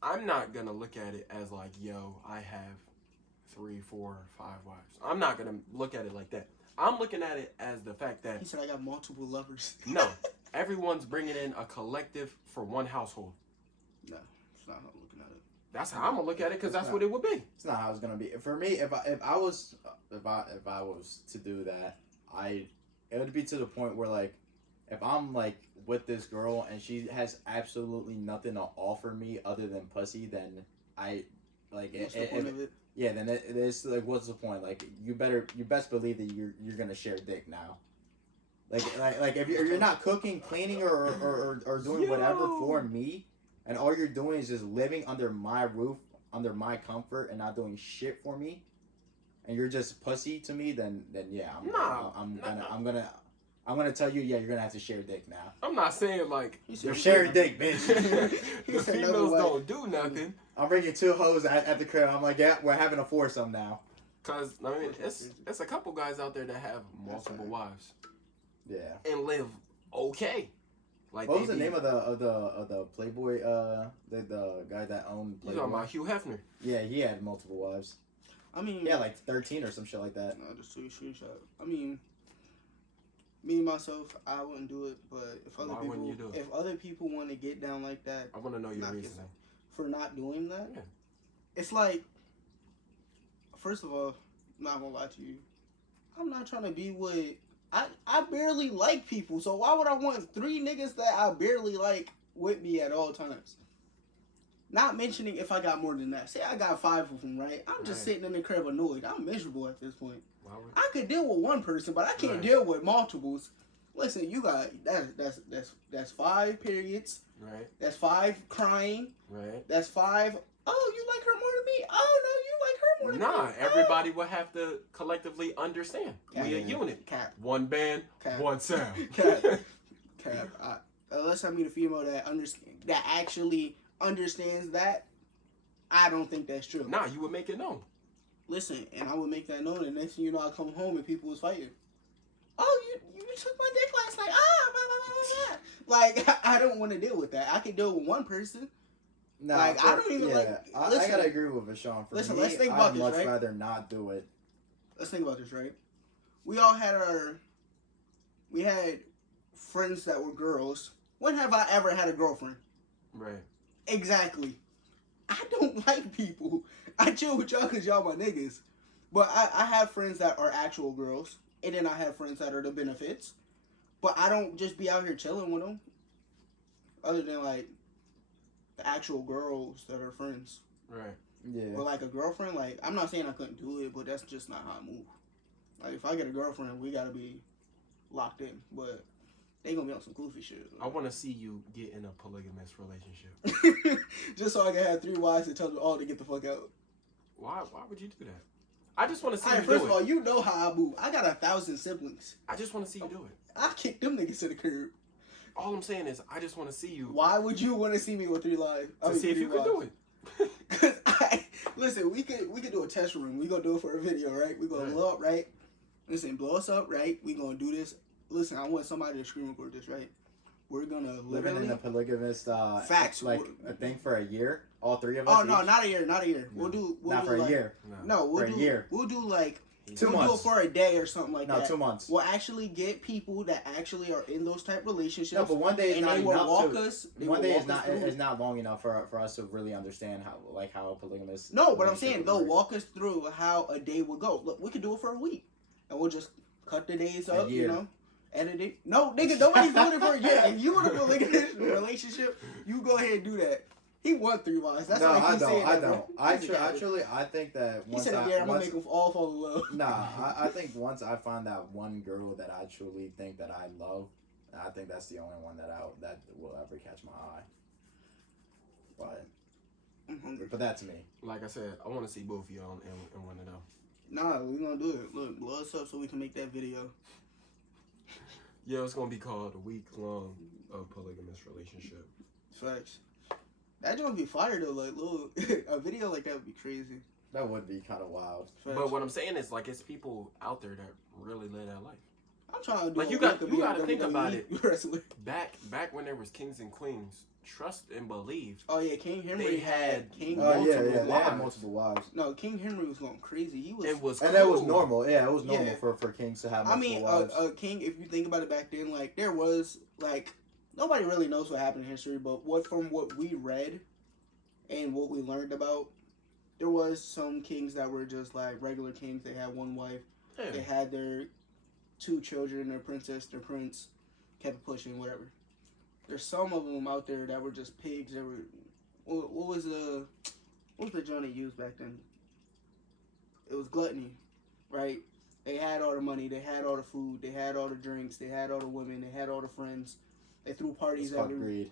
I'm not gonna look at it as like, yo, I have 3, 4, 5 wives. I'm not gonna look at it like that. I'm looking at it as the fact that He said I got multiple lovers. no, everyone's bringing in a collective for one household. No, it's not how I'm looking at it. That's how I'm gonna look at it, because that's what it would be. It's not how it's gonna be. For me, if I was to do that, it would be to the point where like, if I'm like with this girl and she has absolutely nothing to offer me other than pussy, then I like What's the point of it? yeah, then it is like, what's the point? Like, you best believe that you're gonna share dick now. Like if you're not cooking, cleaning, or doing whatever for me, and all you're doing is just living under my roof, under my comfort, and not doing shit for me, and you're just pussy to me, then yeah, I'm gonna tell you, yeah, you're gonna have to share dick now. I'm not saying like You're sharing dick, bitch. the females don't do nothing. I'm bringing 2 hoes at the crib. I'm like, yeah, we're having a foursome now. Cause I mean, it's a couple guys out there that have multiple wives. Yeah. And live okay. Like what was the name of the Playboy? The guy that owned Playboy. You talking about Hugh Hefner? Yeah, he had multiple wives. I mean, yeah, like 13 or some shit like that. No, just 2 screenshot. I mean, me myself, I wouldn't do it. But if other people want to get down like that, I want to know your reasoning for not doing that. Yeah. It's like, first of all, I'm not gonna lie to you. I'm not trying to be with. I barely like people, so why would I want 3 niggas that I barely like with me at all times? Not mentioning if I got more than that. Say I got 5 of them, right? I'm just sitting in the crib annoyed. I'm miserable at this point. I could deal with one person, but I can't deal with multiples. Listen, you got that's 5 periods. Right. That's 5 crying. Right. That's 5. Oh, you like her more than me? Oh no, you like her more than me. Nah, everybody would have to collectively understand. We a unit. Cap. One band, one sound. Cap. Unless I meet a female that actually understands that, I don't think that's true. Nah, you would make it known. Listen, and I would make that known, and next thing you know, I come home and people was fighting. Oh, you took my dick last night. Blah, blah, blah, blah. Like, I don't want to deal with that. I can deal with one person. No, like, I don't even like. I gotta agree with Vashawn. For me, let's think about I'd this, much rather not do it. Let's think about this, right? We all had we had friends that were girls. When have I ever had a girlfriend? Right. Exactly. I don't like people. I chill with y'all because y'all my niggas. But I have friends that are actual girls. And then I have friends that are the benefits. But I don't just be out here chilling with them. Other than, like, the actual girls that are friends. Right. Yeah. But, like, a girlfriend, like, I'm not saying I couldn't do it, but that's just not how I move. Like, if I get a girlfriend, we gotta be locked in. But they gonna be on some goofy shit. I want to see you get in a polygamous relationship. Just so I can have 3 wives and tell them all to get the fuck out. Why would you do that? I just want to see you do it. First of all, you know how I move. I got 1,000 siblings. I just want to see you do it. I kick them niggas to the curb. All I'm saying is, I just want to see you. Why would you want to see me with 3 lives? To see if you could do it. Cause listen, we could do a test room. We gonna do it for a video, right? We gonna blow up, right? Listen, blow us up, right? We gonna do this. Listen, I want somebody to screen record this, right? We're gonna living in a polygamous facts, like a thing for a year. All 3 of us. Oh no, not a year. No. We'll do not for a year. No, for a year. We'll do like 2 months. We'll do it for a day or something like that. No, 2 months. We'll actually get people that actually are in those type relationships. No, but one day is not enough. One day is not long enough for us to really understand how a polygamous. No, but I'm saying they'll walk us through how a day will go. Look, we could do it for a week, and we'll just cut the days up. You know, edit it. No, nigga, nobody's doing it for a year. If you want to polygamous relationship, you go ahead and do that. He won 3 wives. That's why he's saying that. I don't. I think that once he said, I'm gonna make them all fall in love. Nah, I think once I find that one girl that I truly think that I love, I think that's the only one that will ever catch my eye. But I'm hungry. But that's me. Like I said, I want to see both of y'all and want to know. Nah, we gonna do it. Look, blow us up so we can make that video. Yeah, it's gonna be called a week-long polygamous relationship. Facts. That joint would be fire though. Like, little a video like that would be crazy. That would be kind of wild. Facts. But what I'm saying is, like, it's people out there that really live that life. I'm trying to do like you got to think about it. Wrestling. Back when there was kings and queens, trust and believe. Oh yeah, King Henry they had they had multiple wives. No, King Henry was going crazy. He was. It was and cool. that was normal. Yeah, it was normal for kings to have multiple wives. A king. If you think about it back then, like there was like nobody really knows what happened in history, but from what we read and what we learned about, there was some kings that were just like regular kings. They had one wife. Yeah. They had their 2 children, their princess, their prince, kept pushing, whatever. There's some of them out there that were just pigs. They were, what was the joint they used back then? It was gluttony, right? They had all the money, they had all the food, they had all the drinks, they had all the women, they had all the friends. They threw parties greed.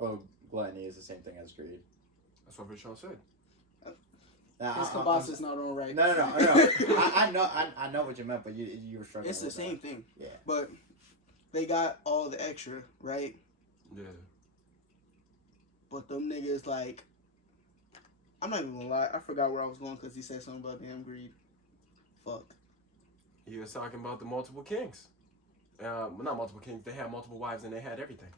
Oh, gluttony is the same thing as greed. That's what Vashawn said. Now, His kielbasa is not on right. No. I know what you meant, but you were struggling. It's the with same that. thing. Yeah. But they got all the extra, right? Yeah. But them niggas, like, I'm not even gonna lie. I forgot where I was going because he said something about damn greed. Fuck. He was talking about the multiple kings. Well, not multiple kings. They had multiple wives and they had everything.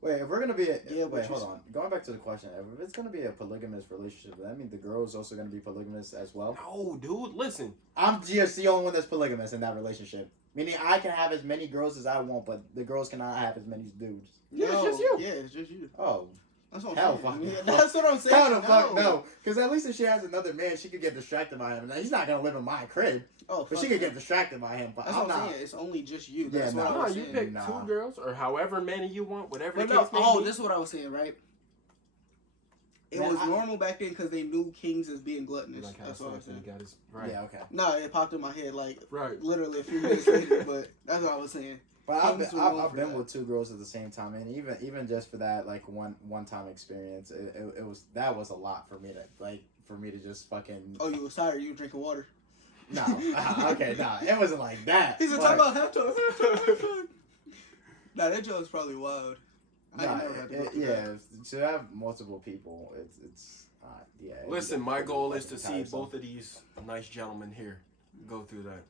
Wait, if we're gonna be Yeah, but wait, you hold on. Going back to the question, if it's gonna be a polygamous relationship, does that mean the girl is also gonna be polygamous as well? No, dude, listen. I'm just the only one that's polygamous in that relationship. Meaning I can have as many girls as I want, but the girls cannot have as many dudes. Yeah, it's just you. Yeah, it's just you. Oh, That's what hell, I'm saying. fuck. Yeah, that's what I'm saying. hell the fuck no. Because at least if she has another man, she could get distracted by him. Now, he's not gonna live in my crib, Oh, but fuck she could that. get distracted by him. But That's I'm what I'm not. saying. It's only just you. Yeah, That's what nah. I No, was you saying. pick Nah. 2 girls or however many you want, whatever But the no, case may oh, be. this is what I was saying, right? It Man, was I- normal back then because they knew kings as being gluttonous. Like how That's what I was Samson saying. got his right. Yeah, okay. No, it popped in my head like Right. literally a few minutes later, but that's what I was saying. But I've Kings been, were known I've for been that. with 2 girls at the same time, and even just for that like one time experience, it was that was a lot for me to just fucking Oh, you was tired? You were drinking water? no okay it wasn't like that. He said, but- talk about halftime. Nah, that joke was probably wild. I Nah, never had to go through yeah, that. to have multiple people, it's yeah. Listen, my goal is to see tiresome. both of these nice gentlemen here go through that.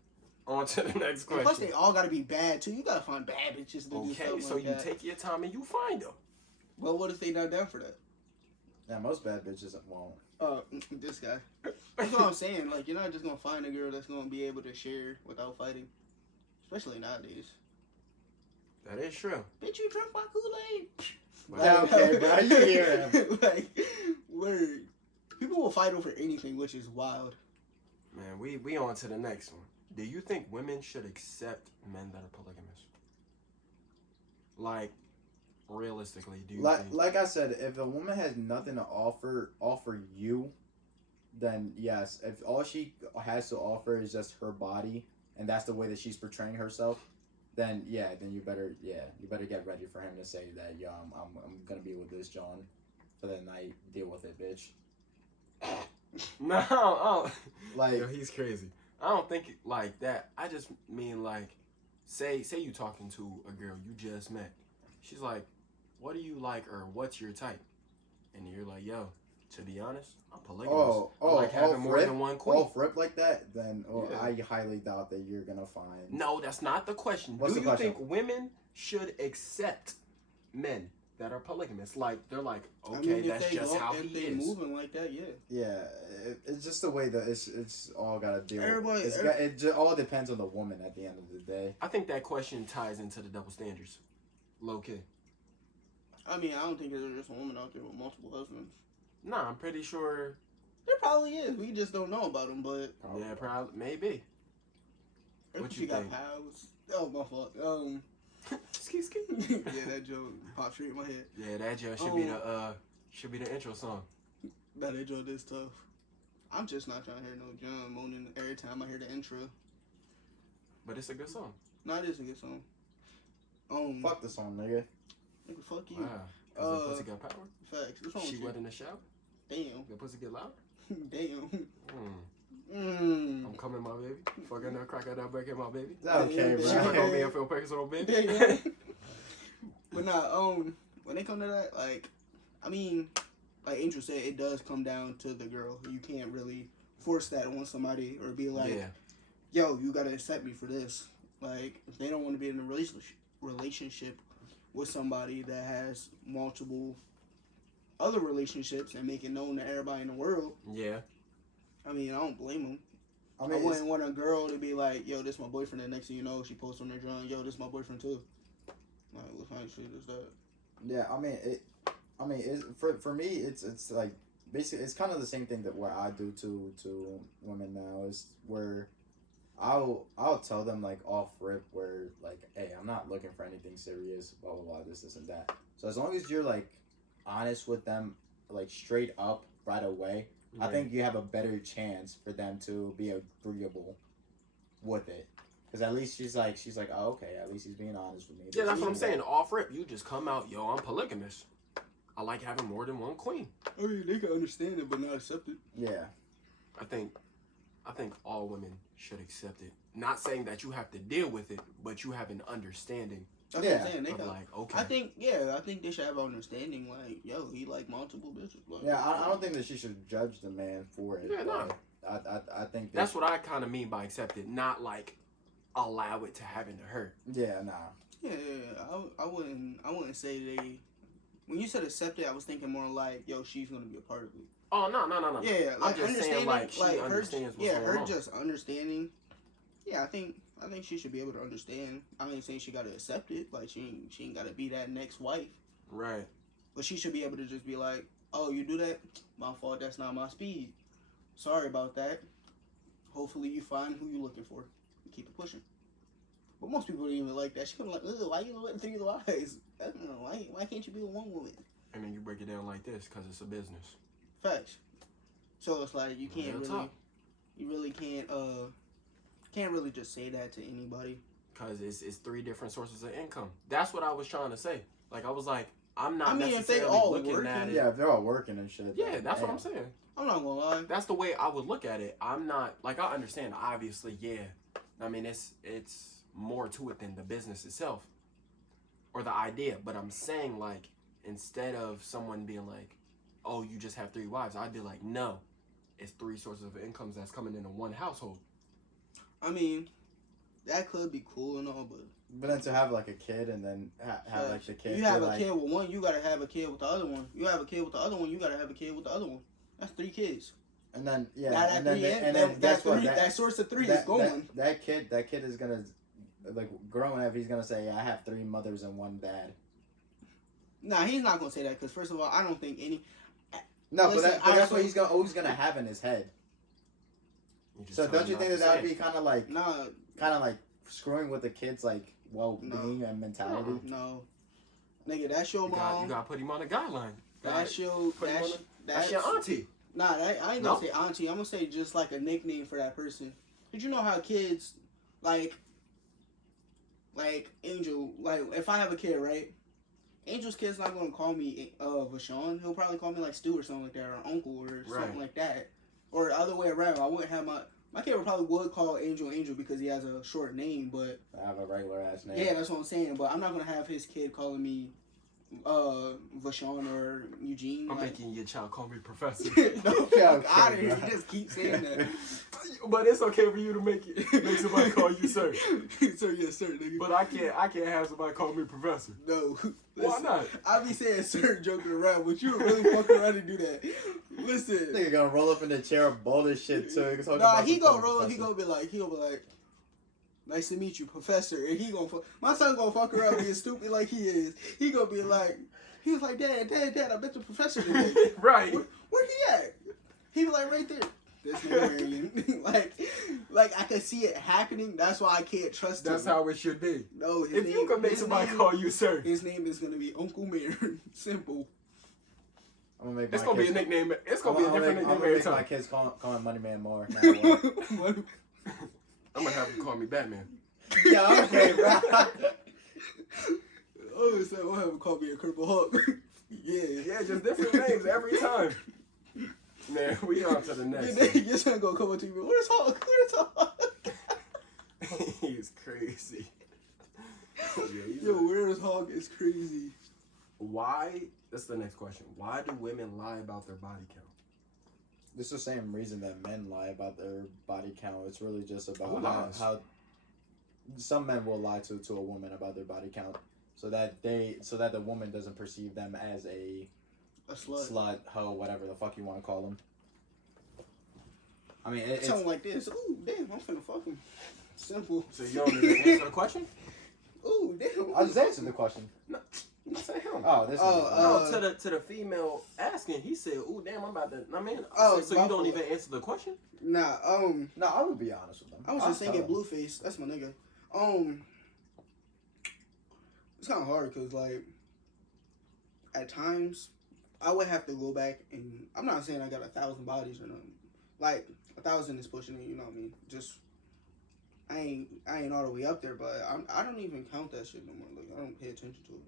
On to the next And plus, question. they all gotta be bad too. You gotta find bad bitches to do Okay, something so like you that. take your time and you find them. Well, what if they not down for that? Yeah, most bad bitches won't. This guy. That's what I'm saying. Like, you're not just gonna find a girl that's gonna be able to share without fighting, especially nowadays. That is true. Bitch, you drink my Kool-Aid. Yeah, okay, bro, you hear him. Like, word. People will fight over anything, which is wild. Man, we on to the next one. Do you think women should accept men that are polygamous? Like, realistically, do you think? Like I said, if a woman has nothing to offer you, then yes. If all she has to offer is just her body, and that's the way that she's portraying herself, then you better get ready for him to say that, yo, I'm gonna be with this John for the night. Deal with it, bitch. No, oh, Like, yo, he's crazy. I don't think it like that. I just mean like, say you talking to a girl you just met. She's like, what do you like or what's your type? And you're like, yo, to be honest, I'm polygamous. I like having more than one queen. off rip like that, then Yeah. I highly doubt that you're gonna find. No, that's not the question. What's Do the you question? think women should accept men that are polygamous? Like, they're like, okay, I mean, if that's they just go- how if he they is. moving like that, yeah. Yeah, it's just the way that it's all gotta deal. Everybody- It just all depends on the woman at the end of the day. I think that question ties into the double standards. Low key. I mean, I don't think there's just a woman out there with multiple husbands. Nah, I'm pretty sure. There probably is. We just don't know about them, but Yeah, probably, maybe. if What she you got think? pals. Oh, my fault. Ski ski. Yeah, that joke popped straight in my head. Yeah, that just should be the intro song. Nah, that joke is tough. I'm just not trying to hear no John moaning every time I hear the intro. But it's a good song. Nah, it is a good song. Fuck the song, nigga. Nigga, fuck you. Wow. Cause the pussy got power. Facts. What's wrong She with wet in the shower. you? Damn. The pussy get loud. Damn. I'm coming, my baby. Fucking that crack out that breaking my baby. Okay, Yeah, She bro. fuck on me and feel Perkins on baby. Damn. But nah, when they come to that, like, I mean, like Angel said, it does come down to the girl. You can't really force that on somebody or be like, Yeah. yo, you gotta accept me for this. Like, if they don't want to be in a relationship with somebody that has multiple other relationships and make it known to everybody in the world, Yeah. I mean, I don't blame them. I I mean, wouldn't want a girl to be like, yo, this my boyfriend, and next thing you know, she posts on her drawing, yo, this my boyfriend too. Like, what kind of shit is that? yeah. I mean, for me, it's like basically it's kind of the same thing that what I do to women now is where I'll tell them like off rip where like, hey, I'm not looking for anything serious, blah blah blah, this and that. So as long as you're like honest with them, like straight up right away, I think you have a better chance for them to be agreeable with it. Because at least she's like, oh, okay, at least he's being honest with me. Yeah, that's what I'm saying. Off rip, you just come out, yo, I'm polygamous. I like having more than one queen. I mean, they can understand it, but not accept it. Yeah. I think all women should accept it. Not saying that you have to deal with it, but you have an understanding. That's Yeah. what I'm saying. They Of got, like, okay. I think they should have an understanding. Like, yo, he like multiple bitches. Like, Yeah, I don't think that she should judge the man for it. Yeah, no. I think That's what I kind of mean by accept it, not like allow it to happen to her. Yeah, nah. Yeah. I wouldn't say they. When you said accept it, I was thinking more like, yo, she's gonna be a part of it. Oh no. Yeah, like I'm just saying like she like understands what's her, going on. just understanding. Yeah, I think she should be able to understand. I ain't saying she gotta accept it. Like she ain't gotta be that next wife. Right. But she should be able to just be like, oh, you do that? My fault. That's not my speed. Sorry about that. Hopefully you find who you're looking for. And keep it pushing. But most people don't even like that. She come like, ugh, why you letting 3 wives? I don't know. Why can't you be with one woman? And then you break it down like this because it's a business. Facts. So it's like you can't Real really, talk. you really can't really just say that to anybody. Because it's 3 different sources of income. That's what I was trying to say. Like I was like, I'm not I mean, if they necessarily all looking working, at it. Yeah, if they're all working and shit. Yeah, then, that's what damn. I'm saying. I'm not gonna lie. That's the way I would look at it. I'm not like I understand. Obviously, yeah. I mean, it's more to it than the business itself or the idea. But I'm saying like instead of someone being like, "Oh, you just have 3 wives," I'd be like, "No, it's 3 sources of incomes that's coming into one household." I mean, that could be cool and all, But then to have like a kid and then have like the kid. you have be a like, kid with one, you gotta have a kid with the other one. You have a kid with the other one, you gotta have a kid with the other one. That's 3 kids. And then yeah, Now and that then guess what? that source of 3 is going. That kid is gonna like growing up. He's gonna say, "I have 3 mothers and 1 dad." Nah, he's not gonna say that because first of all, I don't think any. No, Listen, but that's I- what he's always gonna have in his head. You just So tell don't them you not think to that would say be kind of like screwing with the kids like well-being and mentality? No, nigga, that's your it. You mom. gotta put him on a guideline. That's your. Put him on That's That's your auntie. Nah, I ain't No? gonna say auntie. I'm gonna say just like a nickname for that person. Did you know how kids, like Angel, like if I have a kid, right? Angel's kid's not gonna call me Vashawn. He'll probably call me like Stu or something like that, or Uncle or something Right. like that, or the other way around. I wouldn't have my kid would call Angel because he has a short name, but I have a regular ass name. yeah, that's what I'm saying. But I'm not gonna have his kid calling me Vashawn or Eugene. I'm like, making your child call me professor. no, Yeah, fuck out of okay, here. bro. You just keep saying that. But it's okay for you to make somebody call you sir. Sir, yes, sir, nigga. But I can't have somebody call me professor. No. Why Listen, not? I be saying sir joking around, but you really fuck around and do that. Listen. Nigga gonna roll up in the chair, bold as shit too. Nah, he gonna roll up, he gonna be like, nice to meet you, professor. And my son gonna fuck around being stupid like he is. He gonna be like, he was like, Dad, I bet the professor today. Right. Where he at? He be like, right there. This nigga Marion. like I can see it happening. That's why I can't trust him. That's how it should be. No, If you can make somebody call you sir, his name is gonna be Uncle Marion. Simple. I'm gonna make it's my gonna be a kids- nickname. It's gonna be a different I'm nickname gonna every make my time. kids call Money Man more. no matter what. I'm gonna have them call me Batman. Yeah, okay, bro. Oh, so I'll have him call me a Cripple Hulk. Yeah, just different names every time. Man, we on to the next one. Your son gonna come up to you. Where's Hulk? Where's Hulk? He's crazy. Yo, where's Hulk? It's crazy. Why? That's the next question. Why do women lie about their body count? This is the same reason that men lie about their body count. It's really just Who about lies? how some men will lie to a woman about their body count, so that the woman doesn't perceive them as a slut, hoe, whatever the fuck you want to call them. I mean, it's Something like this. Ooh, damn, I'm finna fuck him. Simple. So you don't even answer the question? Ooh, damn. I just answered the question. You say him. Oh, this Oh, is No, to the female asking, he said, "Ooh, damn, I'm about to." I mean, Oh, so my you don't fault. even answer the question? Nah, no. I would be honest with them. I was I'll just thinking tell them. Blueface. That's my nigga. It's kind of hard because, like, at times, I would have to go back and I'm not saying I got 1,000 bodies or nothing. Like, 1,000 is pushing it, you know what I mean? Just, I ain't all the way up there, but I don't even count that shit no more. Like I don't pay attention to it.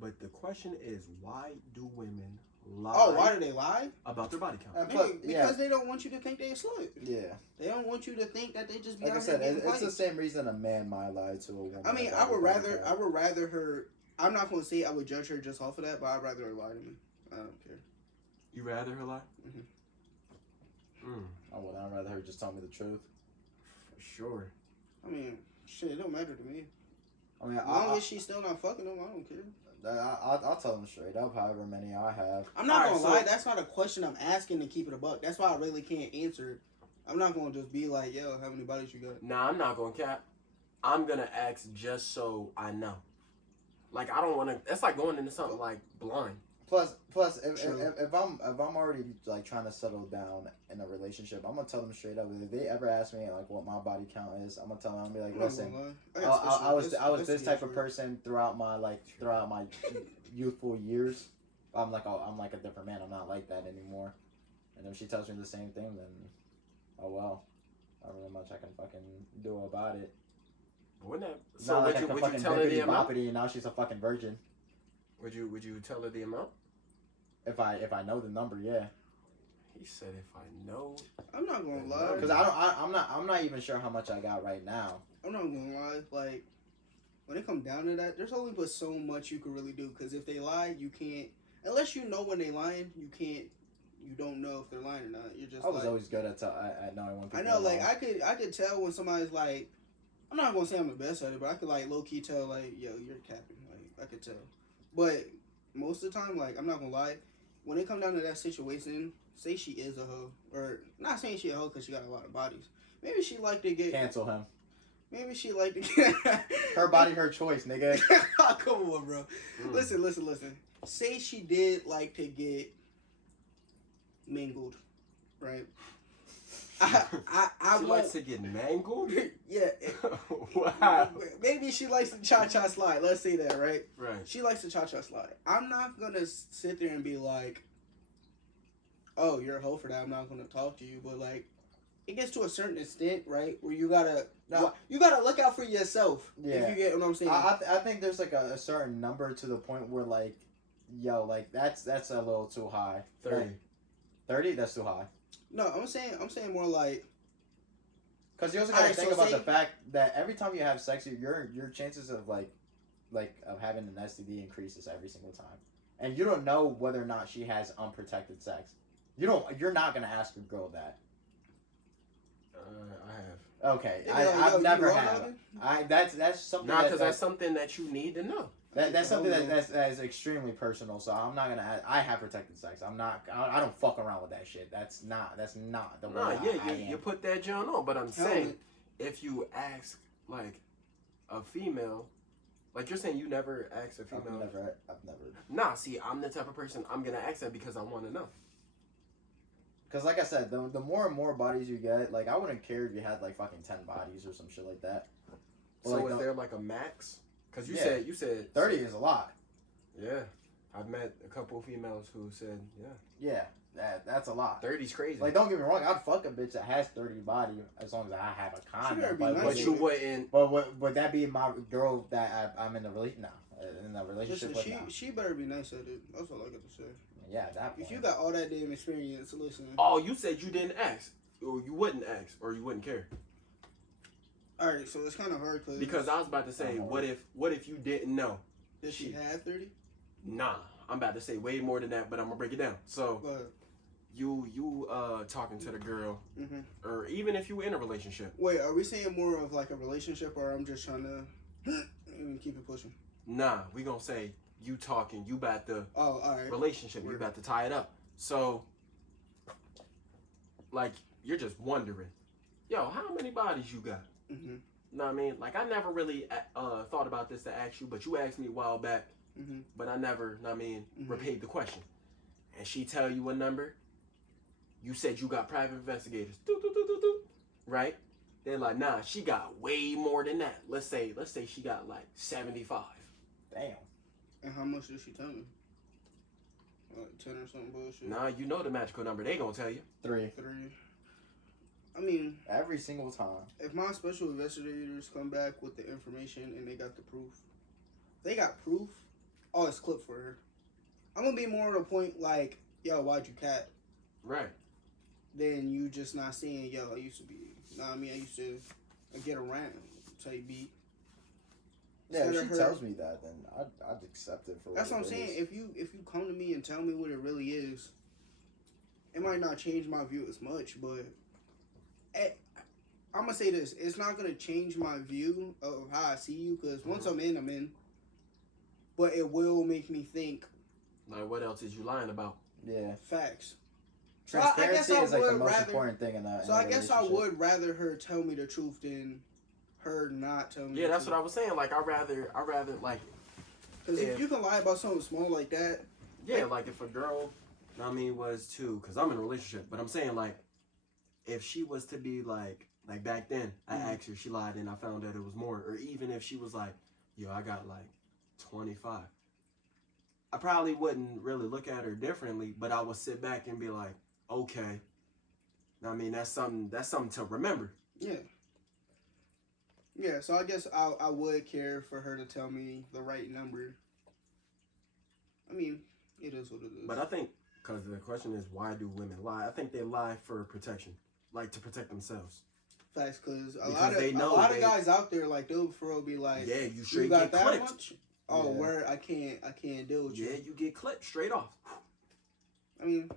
But the question is, why do women lie? Oh, why do they lie? About their body count? Because they don't want you to think they a slut. Yeah. They don't want you to think that they just be Like I out said, here getting it's the fights. same reason a man might lie to a woman. I mean, about I would her body rather count. her. I'm not gonna say I would judge her just off of that, but I'd rather her lie to me. I don't care. You rather her lie? I'd rather her just tell me the truth. For sure. I mean, shit, it don't matter to me. I mean, As long as she's still not fucking them, I don't care. I'll tell them straight up, however many I have. I'm not Alright, gonna lie, so- that's not a question I'm asking to keep it a buck. That's why I really can't answer it. I'm not gonna just be like, yo, how many bodies you got? Nah, I'm not gonna cap. I'm gonna ask just so I know. Like I don't want to. That's like going into something like blind. Plus, if True. if I'm already like trying to settle down in a relationship, I'm gonna tell them straight up. If they ever ask me like what my body count is, I'm gonna tell them. I'll be like, I'm not listen, gonna lie. I was this this type of person throughout my youthful years. I'm like a different man. I'm not like that anymore. And if she tells me the same thing, then oh well, I don't know much I can fucking do about it. Wouldn't that? It's So not would like I you can would you fucking tell her the bippity amount? boppity and now she's a fucking virgin. Would you tell her the amount? If I know the number, yeah. He said, "If I know." I'm not gonna lie. Because I'm not even sure how much I got right now. I'm not gonna lie. Like, when it comes down to that, there's only but so much you can really do. Because if they lie, you can't. Unless you know when they lying, you can't. You don't know if they're lying or not. You're just. I was like, always good at knowing when people. I know, are like lying. I could tell when somebody's like. I'm not gonna say I'm the best at it, but I could like low key tell like, yo, you're capping. Like I could tell. But most of the time, like I'm not gonna lie, when it come down to that situation, say she is a hoe, or not saying she a hoe because she got a lot of bodies. Maybe she like to get. Cancel him. Maybe she like to get. Her body, her choice, nigga. Come on, bro. Listen. Say she did like to get mingled, right? I She won't. likes to get mangled. Yeah. Wow. Maybe she likes to cha-cha slide. Let's say that, right? Right. She likes to cha-cha slide. I'm not gonna sit there and be like, "Oh, you're a hoe for that. I'm not gonna talk to you." But like, it gets to a certain extent, right, where you gotta look out for yourself. Yeah. If you get what I'm saying. I think there's like a certain number to the point where like, yo, like that's a little too high. 30. 30? That's too high. No, I'm saying more like. Because you also gotta Alright, think so about say- the fact that every time you have sex, your chances of like of having an STD increases every single time, and you don't know whether or not she has unprotected sex. You're not gonna ask a girl that. I have. Okay, They be like, "Yo, I've you never wrong, had. nigga?" That's something. Nah, because that's something that you need to know. That's something that is extremely personal. So I'm not gonna. I have protected sex. I'm not. I don't fuck around with that shit. That's not the way Nah, I am. you put that John on, but I'm Hell saying if you ask like a female, like you're saying you never asked a I've female. never. Nah, see, I'm the type of person I'm gonna ask that because I want to know. Because like I said, the more and more bodies you get, like I wouldn't care if you had like fucking 10 bodies or some shit like that. Or, So like, is the- there like a max? Because you Yeah. said 30 is a lot. Yeah, I've met a couple of females who said Yeah, that's a lot. 30's crazy. Like don't get me wrong, I'd fuck a bitch that has 30 body as long as I have a better condom. be But, nice but to you you. wouldn't. but would that be my girl that I'm in a relationship now? In a relationship Listen, with now? she better be nice at it. That's all I got to say. Yeah, at that point. If you got all that damn experience, listen. Oh, you said you didn't ask, or you wouldn't ask, or you wouldn't care. All right, so it's kind of hard Because I was about to say, what if you didn't know? Did she have 30? Nah, I'm about to say way more than that, but I'm gonna break it down. So But you talking to the girl, mm-hmm. or even if you were in a relationship. Wait, are we saying more of like a relationship, or I'm just trying to keep it pushing? Nah, we gonna say you talking, you about the Oh, all right. relationship, you about to tie it up. So, like, you're just wondering, yo, how many bodies you got? Mm-hmm. Know what I mean? Like, I never really thought about this to ask you, but you asked me a while back, Mm-hmm. but I never, know what I mean, Mhm. repeated the question. And she tell you a number, you said you got private investigators, right? They're like, nah, she got way more than that. Let's say she got like 75. Damn. And how much did she tell me? Like 10 or something bullshit? Nah, you know the magical number they gonna tell you. 3. 3. I mean, every single time. if my special investigators come back with the information and they got the proof, they got proof. Oh, it's clip for her. I'm gonna be more to the point like, yo, why'd you cat? Right. Then you just not seeing, yo, I used to be. Know what I mean? I used to get around. Type beat. Yeah, if Instead she of her- tells me that, then I'd accept it for That's what I'm it saying. is. If you come to me and tell me what it really is, it might not change my view as much, but I'm gonna say this: it's not gonna change my view of how I see you. Because once I'm in. But it will make me think. Like, what else is you lying about? Yeah. Facts. So I guess Transparency I is like the would most rather- important thing in that. So I guess I would rather her tell me the truth than her not tell me. Yeah, that's what I was saying. Like, I rather like, Because if you can lie about something small like that, yeah, like if a girl, I mean, was to, because I'm in a relationship, but I'm saying like, if she was to be like back then, I asked her, she lied, and I found that it was more, or even if she was like, yo, I got like 25. I probably wouldn't really look at her differently, but I would sit back and be like, okay. I mean, that's something to remember. yeah. Yeah, so I guess I would care for her to tell me the right number. I mean, it is what it is. But I think, because the question is, why do women lie? I think they lie for protection, like to protect themselves. Facts, because a Because they know lot they- of guys out there, like, they'll for real be like, Yeah, you you straight got get that clipped. much? Oh, Yeah. where I can't deal with you. Yeah, you get clipped straight off. I mean,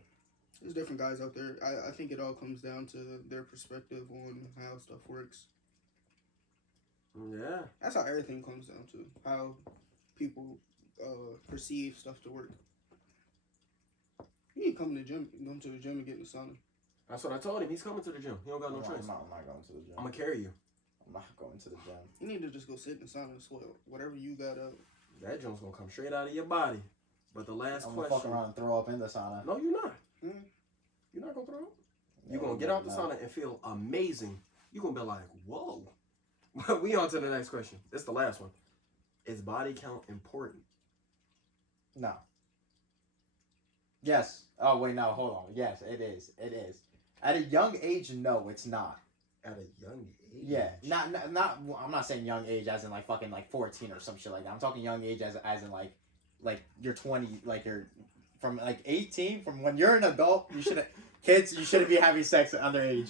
there's different guys out there. I think it all comes down to their perspective on how stuff works. Yeah. That's how everything comes down to how people perceive stuff to work. You need to come to the gym and get in the sauna. That's what I told him. He's coming to the gym. He don't got no choice. I'm not going to the gym. I'm gonna carry you. I'm not going to the gym. You need to just go sit in the sauna and sweat whatever you got up. That gym's gonna come straight out of your body. But the last I'm gonna question. fuck around and throw up in the sauna. No, you're not. Mm. You're not gonna throw up. You're gonna get out the sauna and feel amazing. You're gonna be like, whoa. We on to the next question. It's the last one. Is body count important? No. Yes. Oh wait, no. Hold on. Yes, it is. It is. At a young age, no, it's not. At a young age? Yeah. Not. I'm not saying young age as in like fucking like 14 or some shit like that. I'm talking young age as in like you're 20, like you're from like 18. From when you're an adult, you should kids. You shouldn't be having sex at underage.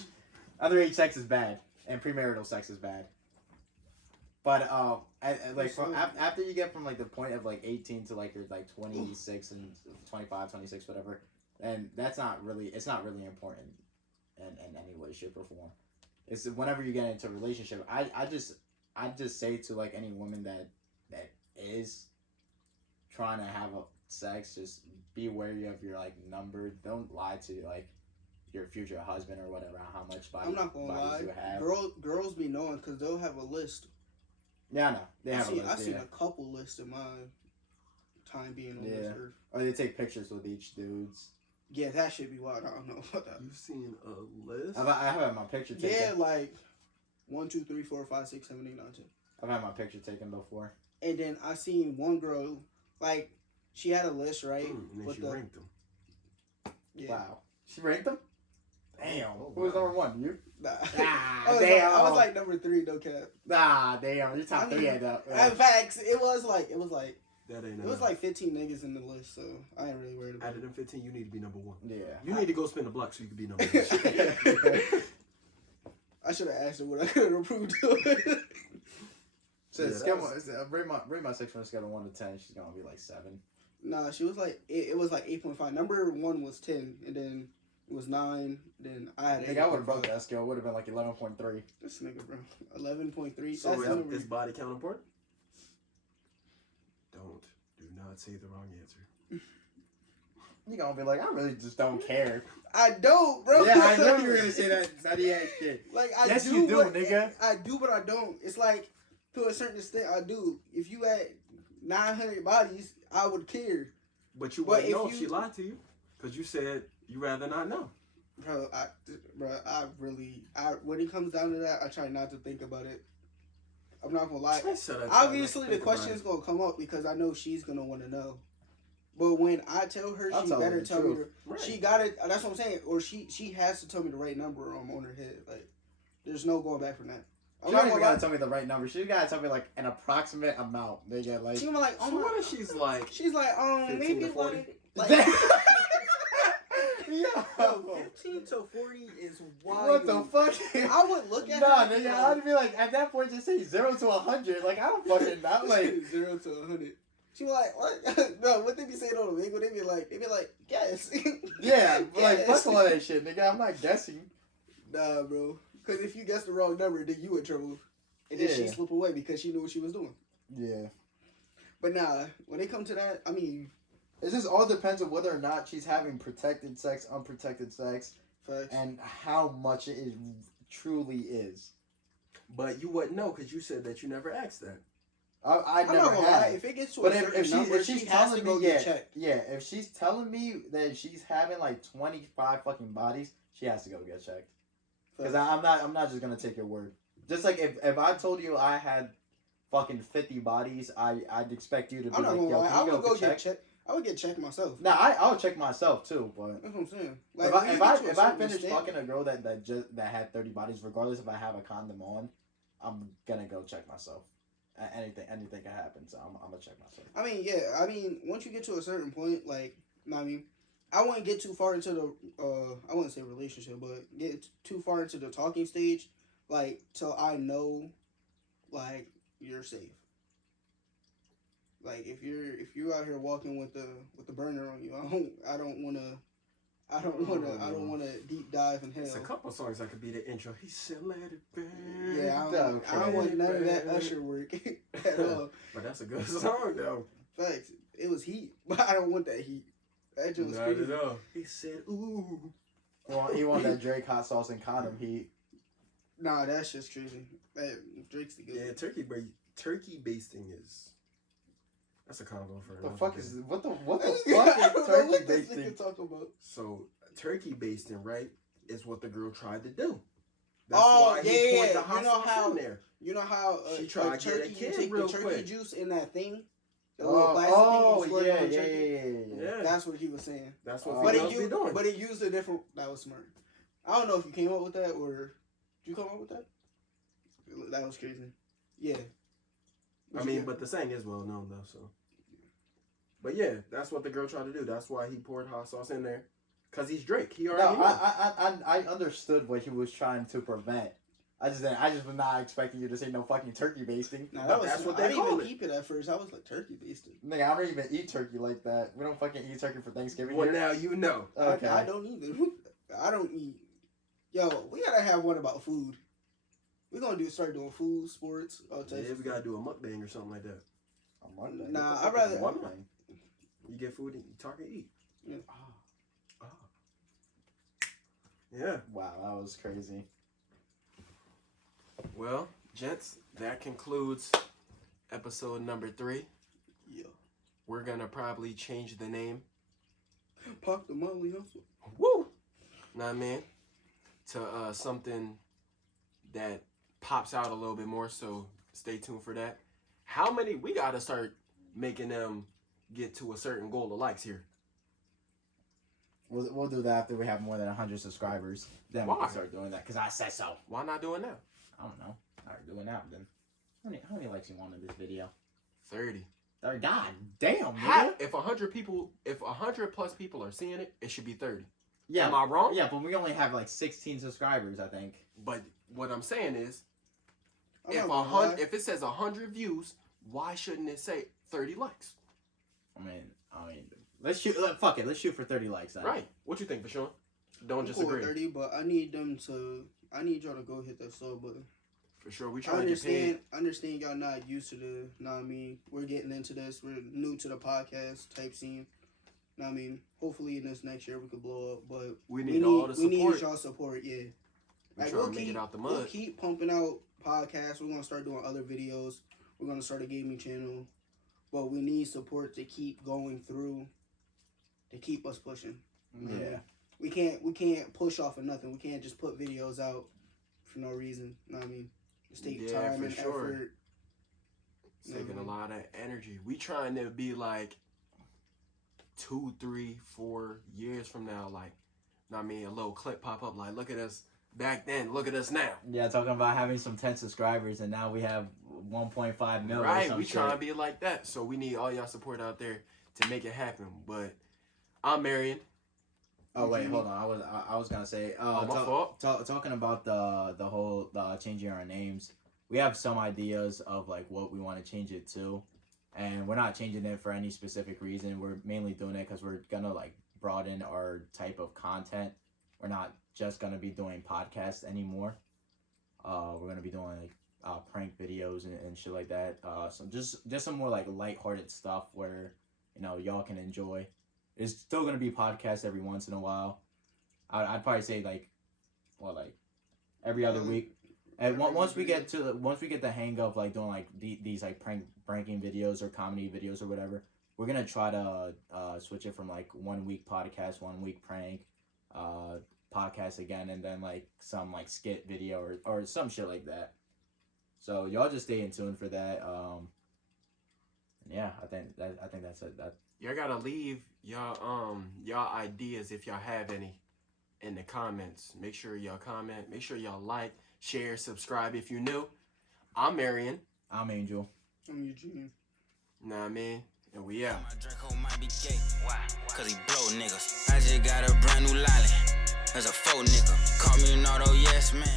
Underage sex is bad, and premarital sex is bad. But after you get from like the point of like 18 to like you're like 26 and 25, 26, whatever, and it's not really important in any way, shape, or form. It's whenever you get into a relationship. I just say to like any woman that is trying to have sex, just be wary of your like number. Don't lie to like your future husband or whatever how much body. I'm not gonna lie. You have. Girls be knowing because they'll have a list. Yeah, I know. They have a list. I've seen a couple lists in my time being on this earth. Or they take pictures with each dudes. Yeah, that should be wild. I don't know about that. You've seen a list? I have had my picture taken. Yeah, like 1, 2, 3, 4, 5, 6, 7, 8, 9, 10. I've had my picture taken before. And then I seen one girl, like, she had a list, right? And then she ranked them. Yeah. Wow. She ranked them? Damn. Oh, Who was wow. number one? You? Nah. Ah, I damn. was like number 3, no cap. Nah, damn. You're top I mean, 3 at that. In fact, it was like That ain't it was like 15 niggas in the list, so I ain't really worried about out of it. them 15, you need to be number 1. Yeah. You need to go spin the block so you can be number 1. I should have asked her what I could have approved to it. So Yeah, rate my sex from a scale of 1 to 10. She's gonna be like 7. Nah, she was like it was like 8.5. Number 1 was 10, and then it was 9. Then I had. I think I would have broke that scale. Would have been like 11.3. This nigga, bro, 11.3. So That's the number. is body count important? Do not say the wrong answer. You gonna be like, I really just don't care. I don't, bro. Yeah, I know you were gonna say that. That shit. Like I Yes, do, you do, but, nigga. I do, but I don't. It's like to a certain extent, I do. If you had 900 bodies, I would care, But you But wouldn't know if if you- she lied to you. Because you said you rather not know. bro. When it comes down to that, I try not to think about it. I'm not gonna lie. I said I tried not to Obviously, the think about question it. is gonna come up because I know she's gonna want to know. But when I tell her, I'll she tell her better the tell me. truth. Right. She got it. That's what I'm saying. Or she has to tell me the right number on her head. Like, there's no going back from that. She don't even gotta tell me the right number. She gotta tell me like an approximate amount. They get like. She was like, oh So my. what if she's like? She's like, 15 maybe to 40? like Yo, 15 to 40 is wild. what the fuck? I would look at Nah, her. nigga, I'd be like, at that point, just say 0 to 100. Like, I don't fucking know. Like, 0 to 100. She was like, what? No, what they be saying on the video? They be like, guess. yeah, like, Guess. fuck all that shit, nigga. I'm not guessing. Nah, bro. Because if you guess the wrong number, then you in trouble. And then she Yeah. slip away because she knew what she was doing. Yeah. But nah, when they come to that, I mean, It just all depends on whether or not she's having protected sex, unprotected sex, facts. and how much it is, truly is. But you wouldn't know because you said that you never asked that. I I'm never not gonna lie, had. if it gets to But a certain number, if she's she has to telling go me, get checked. if she's telling me that she's having like 25 fucking bodies, she has to go get checked. Because I'm not just gonna take your word. Just like if I told you I had fucking 50 bodies, I'd expect you to be I'm not like, gonna yo, lie, can I you would go go get get checked? checked. I would get checked myself. Nah, I'll check myself too, but That's what I'm saying. if when you get to a I certain finish extent- fucking a girl that had 30 bodies, regardless if I have a condom on, I'm gonna go check myself. Anything can happen, so I'm gonna check myself. I mean, yeah. I mean, once you get to a certain point, like, I mean, I wouldn't get too far into the, I wouldn't say relationship, but get too far into the talking stage, like, till I know, like, you're safe. Like, if you're out here walking with the burner on you, I don't wanna deep dive in hell. It's a couple songs that could be the intro. He said, "Let it burn." Yeah, I don't want none of that Usher work at all. But that's a good song though. Facts. It was heat, but I don't want that heat. That just was Not crazy. at all. He said, "Ooh." He want that Drake hot sauce and condom heat. Nah, that's just crazy. That Drake's the good. Yeah, turkey basting is. That's a convo for What the another fuck day. is what the fuck I is don't know turkey what this basting? nigga talking about. So turkey basting, right, is what the girl tried to do. That's Oh, why yeah, he poured the you hot know sauce how- in there. You know how She a tried to get a turkey, you kid take the real turkey quick. juice in that thing? The little plastic Oh, thing you squirt yeah, on the yeah, turkey? yeah. Yeah, That's what he was saying. that's what But females be doing. But it used a different. That was smart. I don't know if you came up with that or did you come up with that? That was crazy. Yeah. I mean, but the saying is well known though, so. But yeah, that's what the girl tried to do. That's why he poured hot sauce in there, cause he's Drake. He No, already knew. I understood what he was trying to prevent. I just was not expecting you to say no fucking turkey basting. Nah, But that was, that's what I they didn't call even it. keep it at first. I was like turkey basted. Nigga, I don't even eat turkey like that. We don't fucking eat turkey for Thanksgiving. Well, here. now you know. Okay. I don't either. I don't eat. Yo, we gotta have one about food. We're gonna start doing food, sports, all types. Yeah, of we gotta do a mukbang or something like that. I'm wondering, Nah, what the I'd fuck rather- is one thing? You get food and you talk and eat. Yeah. Yeah. Wow, that was crazy. Well, gents, that concludes episode number 3. Yeah. We're gonna probably change the name. Pop the Molly hustle. Woo! Know what I mean? To something that pops out a little bit more, so stay tuned for that. How many? We gotta start making them get to a certain goal of likes here. We'll do that after we have more than 100 subscribers. Then we Why? can start doing that because I said so. Why not do it now? I don't know. Alright, doing that then. How many likes you want in this video? 30. God damn, How, nigga. if 100 plus people are seeing it, it should be 30. Yeah, Am I wrong? Yeah, but we only have like 16 subscribers, I think. But what I'm saying is, I'm if not gonna lie. if it says 100 views, why shouldn't it say 30 likes? I mean, let's shoot. Fuck it, let's shoot for 30 likes. Then. Right. What you think, Vashawn? Don't I'm just cool with agree. 30, but I need y'all to go hit that sub button. For sure, we I trying to get paid. understand y'all not used to the, know what I mean? We're getting into this. We're new to the podcast type scene. Know what I mean? Hopefully in this next year we could blow up, but We need all the we need support. y'all support, yeah. We Like, trying to make it out the We'll mud. keep pumping out podcasts. We're gonna start doing other videos. We're gonna start a gaming channel. But we need support to keep going through, to keep us pushing. Yeah. We can't push off of nothing. We can't just put videos out for no reason. Know what I mean? Just take Yeah, time for and sure. effort. It's taking a lot of energy. We trying to be like 2, 3, 4 years from now, like, you know what I mean, a little clip pop up, like, look at us back then, look at us now. Yeah, talking about having some 10 subscribers, and now we have 1.5 million. Right, we trying to be like that. So we need all y'all support out there to make it happen. But I'm Marion. Oh wait, hold on. I was gonna say. My fault. Talking about the whole changing our names. We have some ideas of like what we want to change it to, and we're not changing it for any specific reason. We're mainly doing it because we're gonna like broaden our type of content. We're not just gonna be doing podcasts anymore. We're gonna be doing like prank videos and shit like that. Some just some more like lighthearted stuff where y'all can enjoy. It's still gonna be podcasts every once in a while. I'd probably say like every other week. And once we get the hang of like doing like these like pranking videos or comedy videos or whatever, we're gonna try to switch it from like 1 week podcast, 1 week prank, podcast again, and then like some like skit video or some shit like that. So y'all just stay in tune for that. Yeah, I think that's it. Y'all gotta leave y'all ideas if y'all have any in the comments. Make sure y'all comment. Make sure y'all like, share, subscribe if you're new. I'm Marion. I'm Angel. I'm Eugene. Know what I mean? And we out. My Draco might be gay. Why? Cause he blow niggas. I just got a brand new lolly. There's a faux nigga. Call me Nardo, yes man.